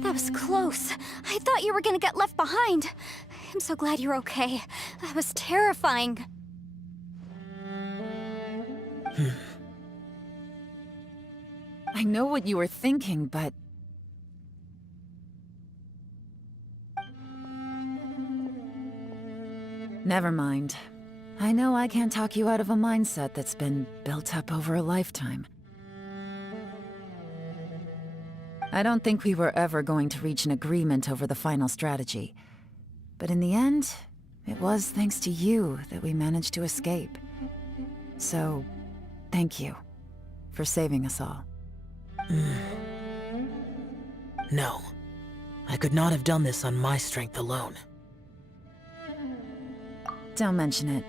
That was close. I thought you were gonna get left behind. I'm so glad you're okay. That was terrifying. I know what you were thinking, but... Never mind. I know I can't talk you out of a mindset that's been built up over a lifetime. I don't think we were ever going to reach an agreement over the final strategy. But in the end, it was thanks to you that we managed to escape. So, thank you for saving us all. No. I could not have done this on my strength alone. Don't mention it.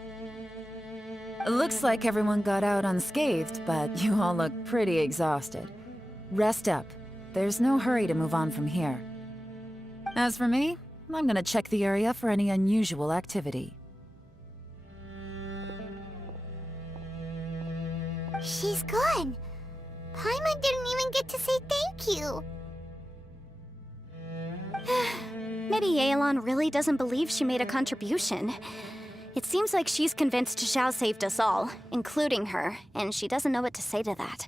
It looks like everyone got out unscathed, but you all look pretty exhausted. Rest up. There's no hurry to move on from here. As for me, I'm gonna check the area for any unusual activity. She's gone. Paimon didn't even get to say thank you. Maybe Yelan really doesn't believe she made a contribution. It seems like she's convinced Xiao saved us all, including her, and she doesn't know what to say to that.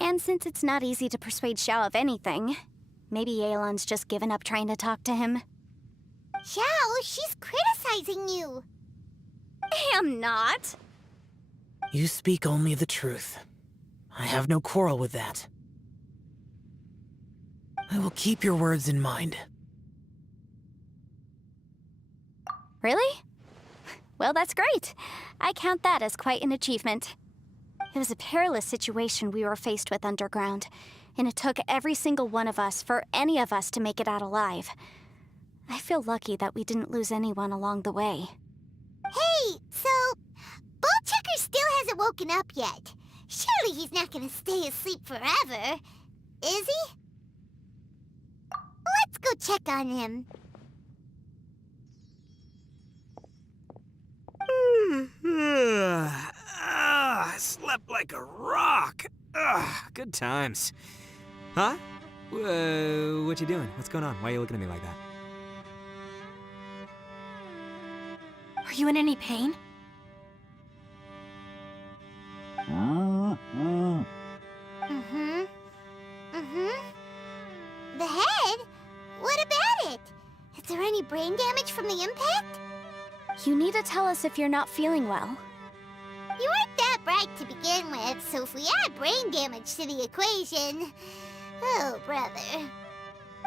And since it's not easy to persuade Xiao of anything, maybe Yelan's just given up trying to talk to him. Xiao, she's criticizing you. I am not. You speak only the truth. I have no quarrel with that. I will keep your words in mind. Really? Well, that's great. I count that as quite an achievement. It was a perilous situation we were faced with underground, and it took every single one of us for any of us to make it out alive. I feel lucky that we didn't lose anyone along the way. Hey, so Ballchecker still hasn't woken up yet. Surely he's not gonna stay asleep forever, is he? Let's go check on him. I slept like a rock. Good times. Huh? What you doing? What's going on? Why are you looking at me like that? Are you in any pain? The head? What about it? Is there any brain damage from the impact? You need to tell us if you're not feeling well. You weren't that bright to begin with, so if we add brain damage to the equation... Oh, brother.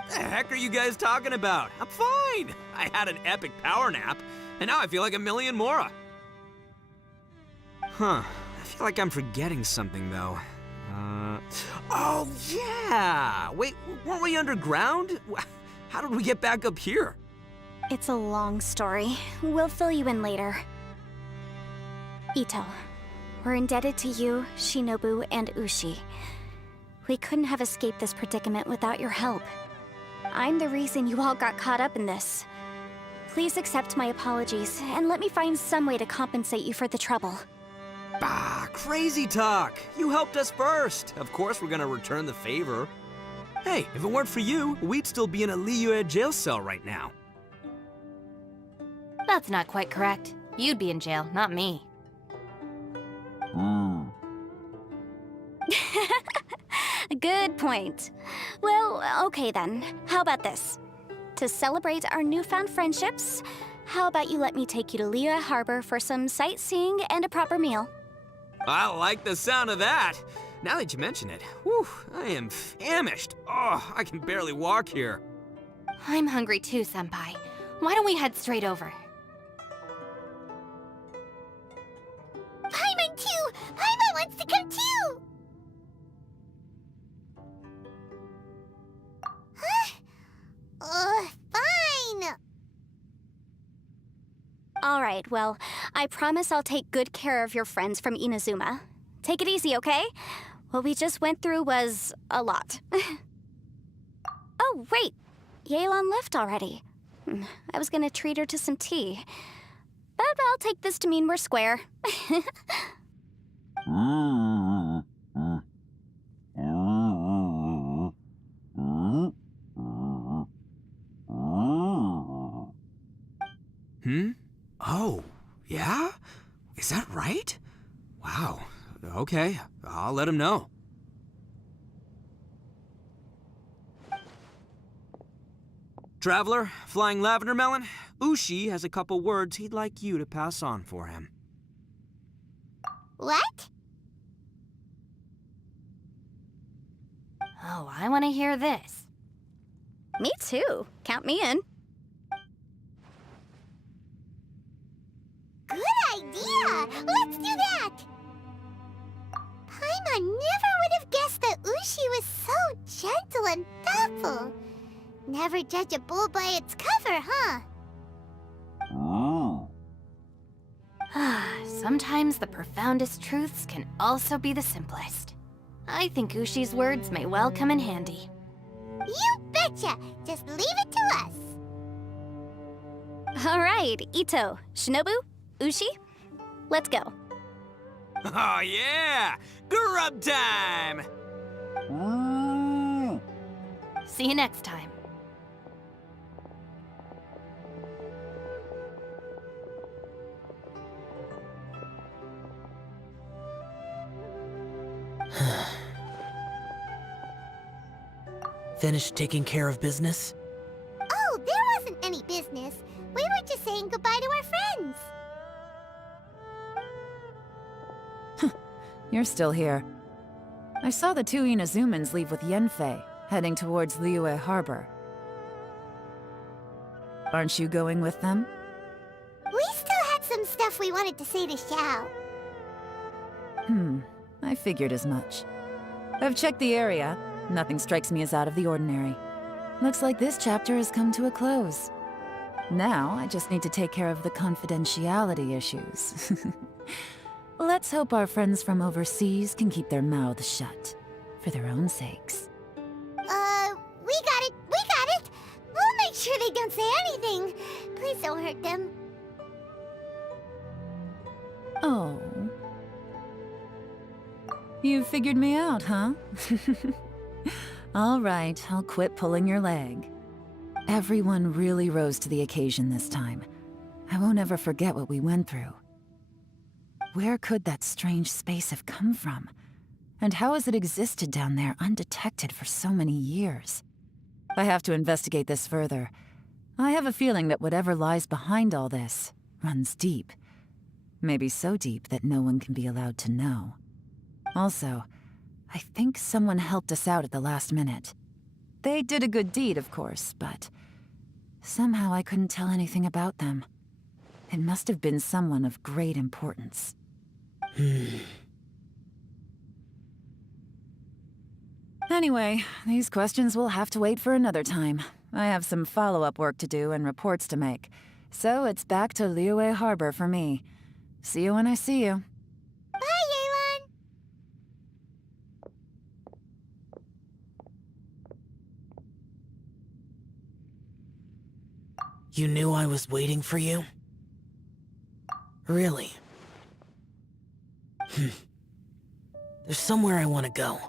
The heck are you guys talking about? I'm fine. I had an epic power nap, and now I feel like a million Mora. Huh. I feel like I'm forgetting something, though. Oh, yeah! Wait, weren't we underground? How did we get back up here? It's a long story. We'll fill you in later. Ito, we're indebted to you, Shinobu, and Ushi. We couldn't have escaped this predicament without your help. I'm the reason you all got caught up in this. Please accept my apologies, and let me find some way to compensate you for the trouble. Bah, crazy talk! You helped us first! Of course we're gonna return the favor. Hey, if it weren't for you, we'd still be in a Liyue jail cell right now. That's not quite correct. You'd be in jail, not me. Good point. Well, okay then. How about this? To celebrate our newfound friendships, how about you let me take you to Liyue Harbor for some sightseeing and a proper meal? I like the sound of that! Now that you mention it, whew, I am famished. Oh, I can barely walk here. I'm hungry too, Senpai. Why don't we head straight over? Paimon too! Paimon wants to come too! Huh? Fine! Alright, well, I promise I'll take good care of your friends from Inazuma. Take it easy, okay? What we just went through was a lot. Oh, right. Yelan left already. I was gonna treat her to some tea. But I'll take this to mean we're square. Oh, yeah? Is that right? Wow. Okay, I'll let him know. Traveler, Flying Lavender Melon, Ushi has a couple words he'd like you to pass on for him. What? Oh, I want to hear this. Me too. Count me in. Good idea! Let's do that! Paimon never would have guessed that Ushi was so gentle and thoughtful. Never judge a bull by its cover, huh? Sometimes the profoundest truths can also be the simplest. I think Ushi's words may well come in handy. You betcha! Just leave it to us. All right, Ito, Shinobu, Ushi, let's go. Oh yeah! Grub time! See you next time. Finished taking care of business? Oh, there wasn't any business. We were just saying goodbye to our friends. You're still here. I saw the two Inazumans leave with Yenfei, heading towards Liyue Harbor. Aren't you going with them? We still had some stuff we wanted to say to Xiao. I figured as much. I've checked the area. Nothing strikes me as out of the ordinary. Looks like this chapter has come to a close. Now, I just need to take care of the confidentiality issues. Let's hope our friends from overseas can keep their mouths shut. For their own sakes. We got it! We got it! We'll make sure they don't say anything. Please don't hurt them. Oh. You figured me out, huh? All right, I'll quit pulling your leg. Everyone really rose to the occasion this time. I won't ever forget what we went through. Where could that strange space have come from? And how has it existed down there undetected for so many years? I have to investigate this further. I have a feeling that whatever lies behind all this runs deep. Maybe so deep that no one can be allowed to know. Also, I think someone helped us out at the last minute. They did a good deed, of course, but somehow I couldn't tell anything about them. It must have been someone of great importance. Anyway, these questions will have to wait for another time. I have some follow-up work to do and reports to make. So it's back to Liyue Harbor for me. See you when I see you. Bye, Yelan! You knew I was waiting for you? Really? There's somewhere I want to go.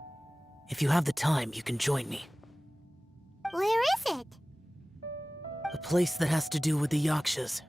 If you have the time, you can join me. Where is it? A place that has to do with the Yakshas.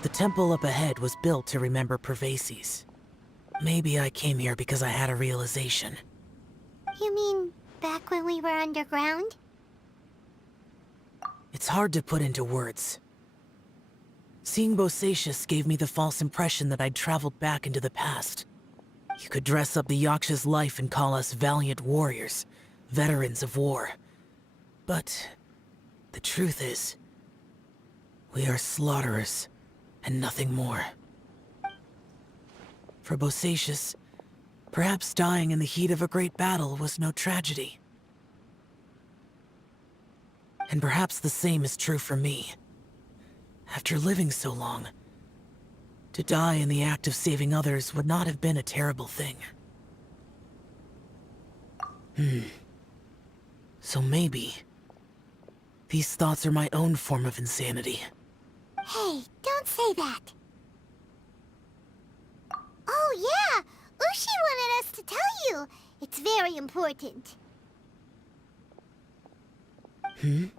The temple up ahead was built to remember Pervases. Maybe I came here because I had a realization. You mean back when we were underground? It's hard to put into words. Seeing Bosacius gave me the false impression that I'd traveled back into the past. You could dress up the Yaksha's life and call us valiant warriors, veterans of war. But the truth is, We are slaughterers, and nothing more. For Bosacius, perhaps dying in the heat of a great battle was no tragedy. And perhaps the same is true for me. After living so long, to die in the act of saving others would not have been a terrible thing. So maybe these thoughts are my own form of insanity. Hey, don't say that. Oh yeah, Ushi wanted us to tell you. It's very important. Ushi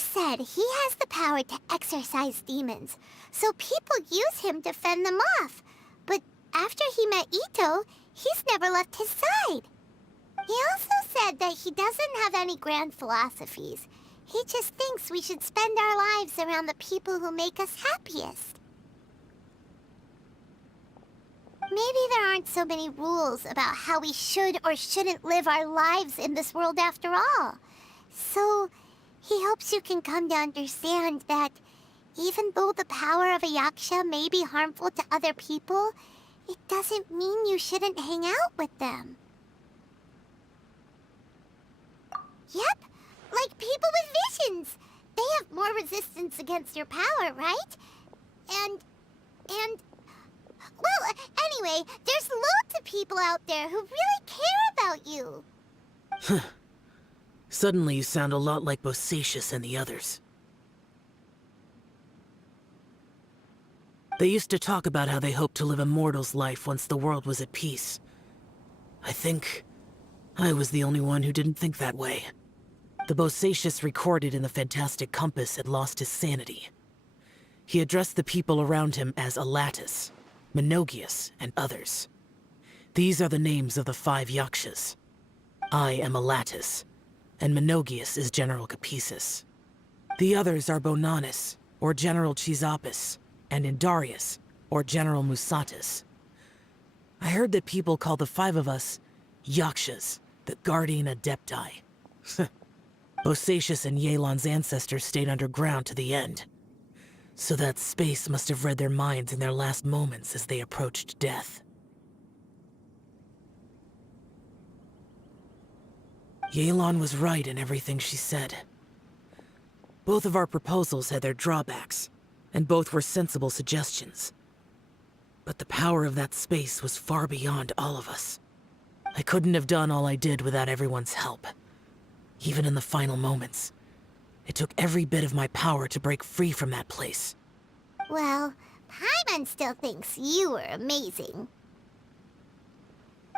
said he has the power to exorcise demons, so people use him to fend them off. But after he met Ito, he's never left his side. He also said that he doesn't have any grand philosophies. He just thinks we should spend our lives around the people who make us happiest. Maybe there aren't so many rules about how we should or shouldn't live our lives in this world after all. So, he hopes you can come to understand that even though the power of a yaksha may be harmful to other people, it doesn't mean you shouldn't hang out with them. Yep, like people with visions. They have more resistance against your power, right? And... Well, anyway, there's loads of people out there who really care about you. Suddenly you sound a lot like Bosacius and the others. They used to talk about how they hoped to live a mortal's life once the world was at peace. I think I was the only one who didn't think that way. The Bosacius recorded in the Fantastic Compass had lost his sanity. He addressed the people around him as Alatus, Menogius, and others. These are the names of the 5 yakshas. I am Alatus, and Menogius is General Capisis. The others are Bonanis, or General Chisapis, and Indarius, or General Musatis. I heard that people call the 5 of us yakshas, the Guardian Adepti. Bosacius and Yelan's ancestors stayed underground to the end. So that space must have read their minds in their last moments as they approached death. Yelan was right in everything she said. Both of our proposals had their drawbacks, and both were sensible suggestions. But the power of that space was far beyond all of us. I couldn't have done all I did without everyone's help. Even in the final moments, it took every bit of my power to break free from that place. Well, Paimon still thinks you were amazing.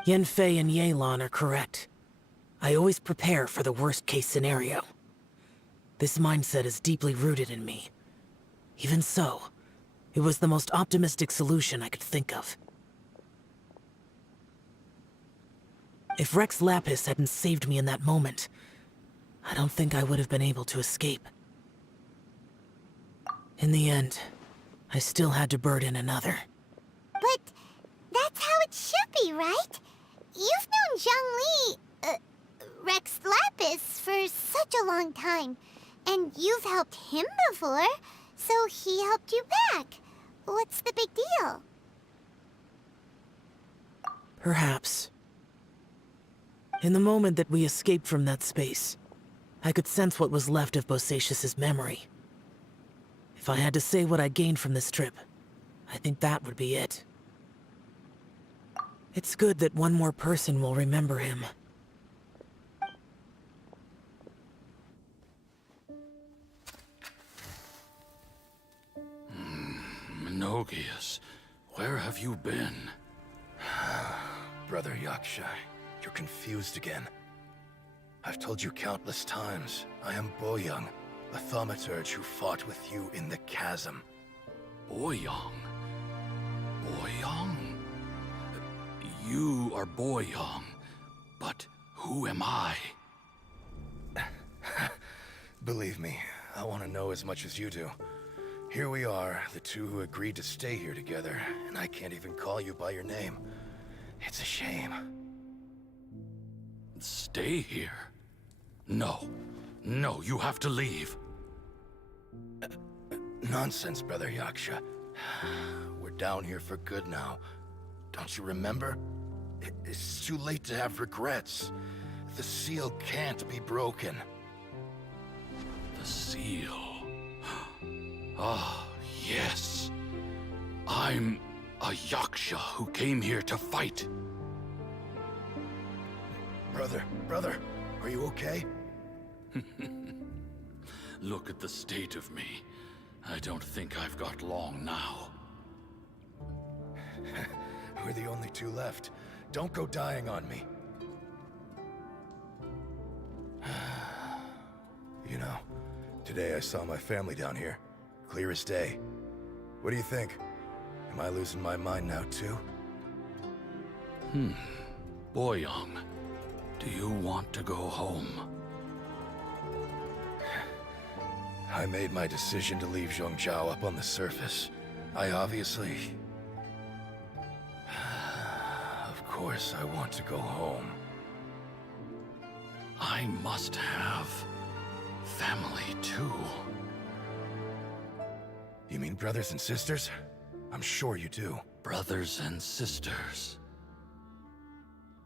Yanfei and Yelan are correct. I always prepare for the worst-case scenario. This mindset is deeply rooted in me. Even so, it was the most optimistic solution I could think of. If Rex Lapis hadn't saved me in that moment, I don't think I would have been able to escape. In the end, I still had to burden another. But that's how it should be, right? You've known Zhang Li, Rex Lapis, for such a long time. And you've helped him before, so he helped you back. What's the big deal? Perhaps. In the moment that we escaped from that space, I could sense what was left of Bosacius's memory. If I had to say what I gained from this trip, I think that would be it. It's good that one more person will remember him. Menogius, where have you been? Brother Yaksha, you're confused again. I've told you countless times, I am Boyoung, the thaumaturge who fought with you in the chasm. Boyoung? Boyoung? You are Boyoung, but who am I? Believe me, I want to know as much as you do. Here we are, the two who agreed to stay here together, and I can't even call you by your name. It's a shame. Stay here? No. No, you have to leave. Nonsense, Brother Yaksha. We're down here for good now. Don't you remember? It's too late to have regrets. The seal can't be broken. The seal. Ah, yes. I'm a Yaksha who came here to fight. Brother, are you okay? Look at the state of me. I don't think I've got long now. We're the only two left. Don't go dying on me. You know, today I saw my family down here. Clear as day. What do you think? Am I losing my mind now too? Boyang, do you want to go home? I made my decision to leave Zhongzhou up on the surface. I obviously... Of course I want to go home. I must have family too. You mean brothers and sisters? I'm sure you do. Brothers and sisters.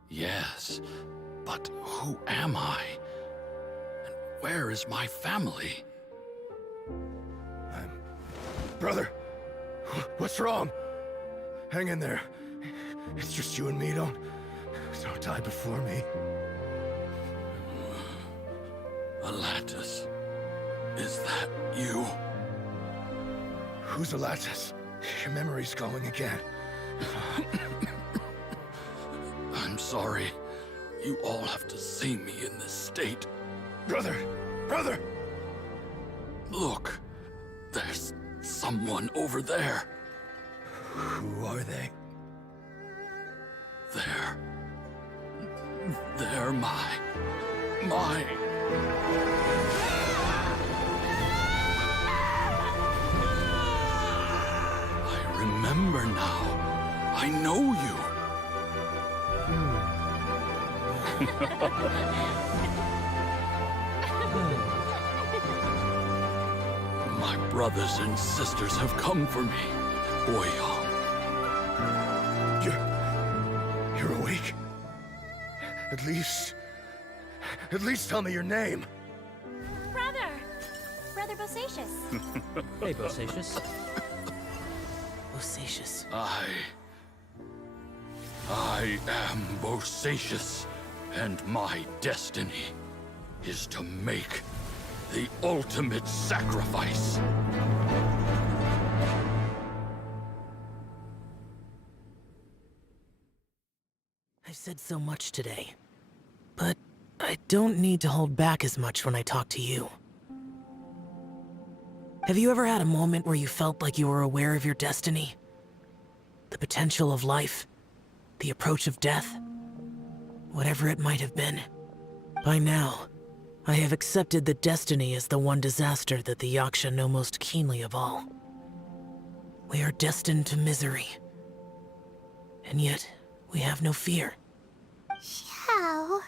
Yes, but who am I? And where is my family? Brother! What's wrong? Hang in there. It's just you and me, don't die before me. Alatus, is that you? Who's Alatus? Your memory's going again. I'm sorry. You all have to see me in this state. Brother! Look, there's someone over there. Who are they? They're my... I remember now. I know you. My brothers and sisters have come for me, Boyang. You're awake? At least tell me your name. Brother Bosacius. Hey, Bosacius. Bosacius. I am Bosacius, and my destiny is to make the ultimate sacrifice. I've said so much today, but I don't need to hold back as much when I talk to you. Have you ever had a moment where you felt like you were aware of your destiny? The potential of life? The approach of death? Whatever it might have been. By now, I have accepted that destiny is the one disaster that the Yaksha know most keenly of all. We are destined to misery. And yet, we have no fear. How?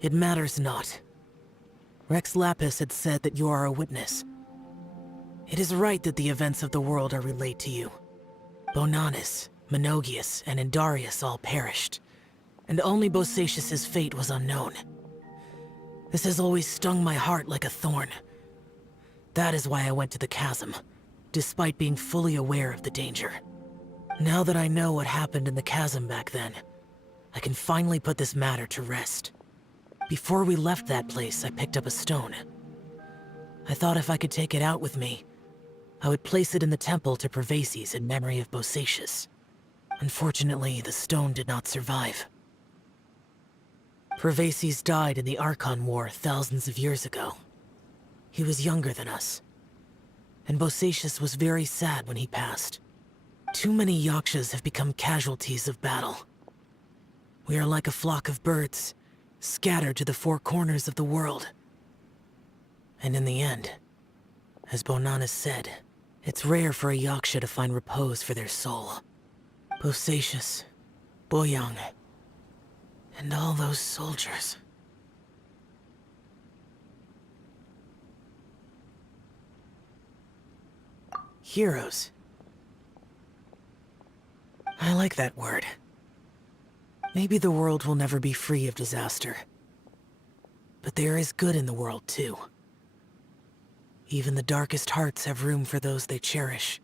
It matters not. Rex Lapis had said that you are a witness. It is right that the events of the world are relayed to you. Bonanis, Menogius, and Indarius all perished, and only Bosacius' fate was unknown. This has always stung my heart like a thorn. That is why I went to the chasm, despite being fully aware of the danger. Now that I know what happened in the chasm back then, I can finally put this matter to rest. Before we left that place, I picked up a stone. I thought if I could take it out with me, I would place it in the temple to Pervases in memory of Bosacius. Unfortunately, the stone did not survive. Pervases died in the Archon War thousands of years ago. He was younger than us, and Bosacius was very sad when he passed. Too many Yakshas have become casualties of battle. We are like a flock of birds, scattered to the four corners of the world. And in the end, as Bonanis said, it's rare for a Yaksha to find repose for their soul. Bosacius, Boyang, and all those soldiers. Heroes. I like that word. Maybe the world will never be free of disaster. But there is good in the world, too. Even the darkest hearts have room for those they cherish.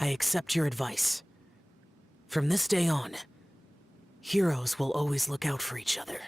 I accept your advice. From this day on, heroes will always look out for each other.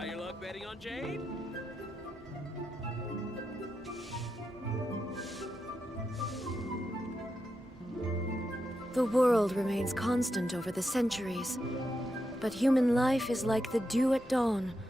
Try your luck betting on Jade? The world remains constant over the centuries, but human life is like the dew at dawn,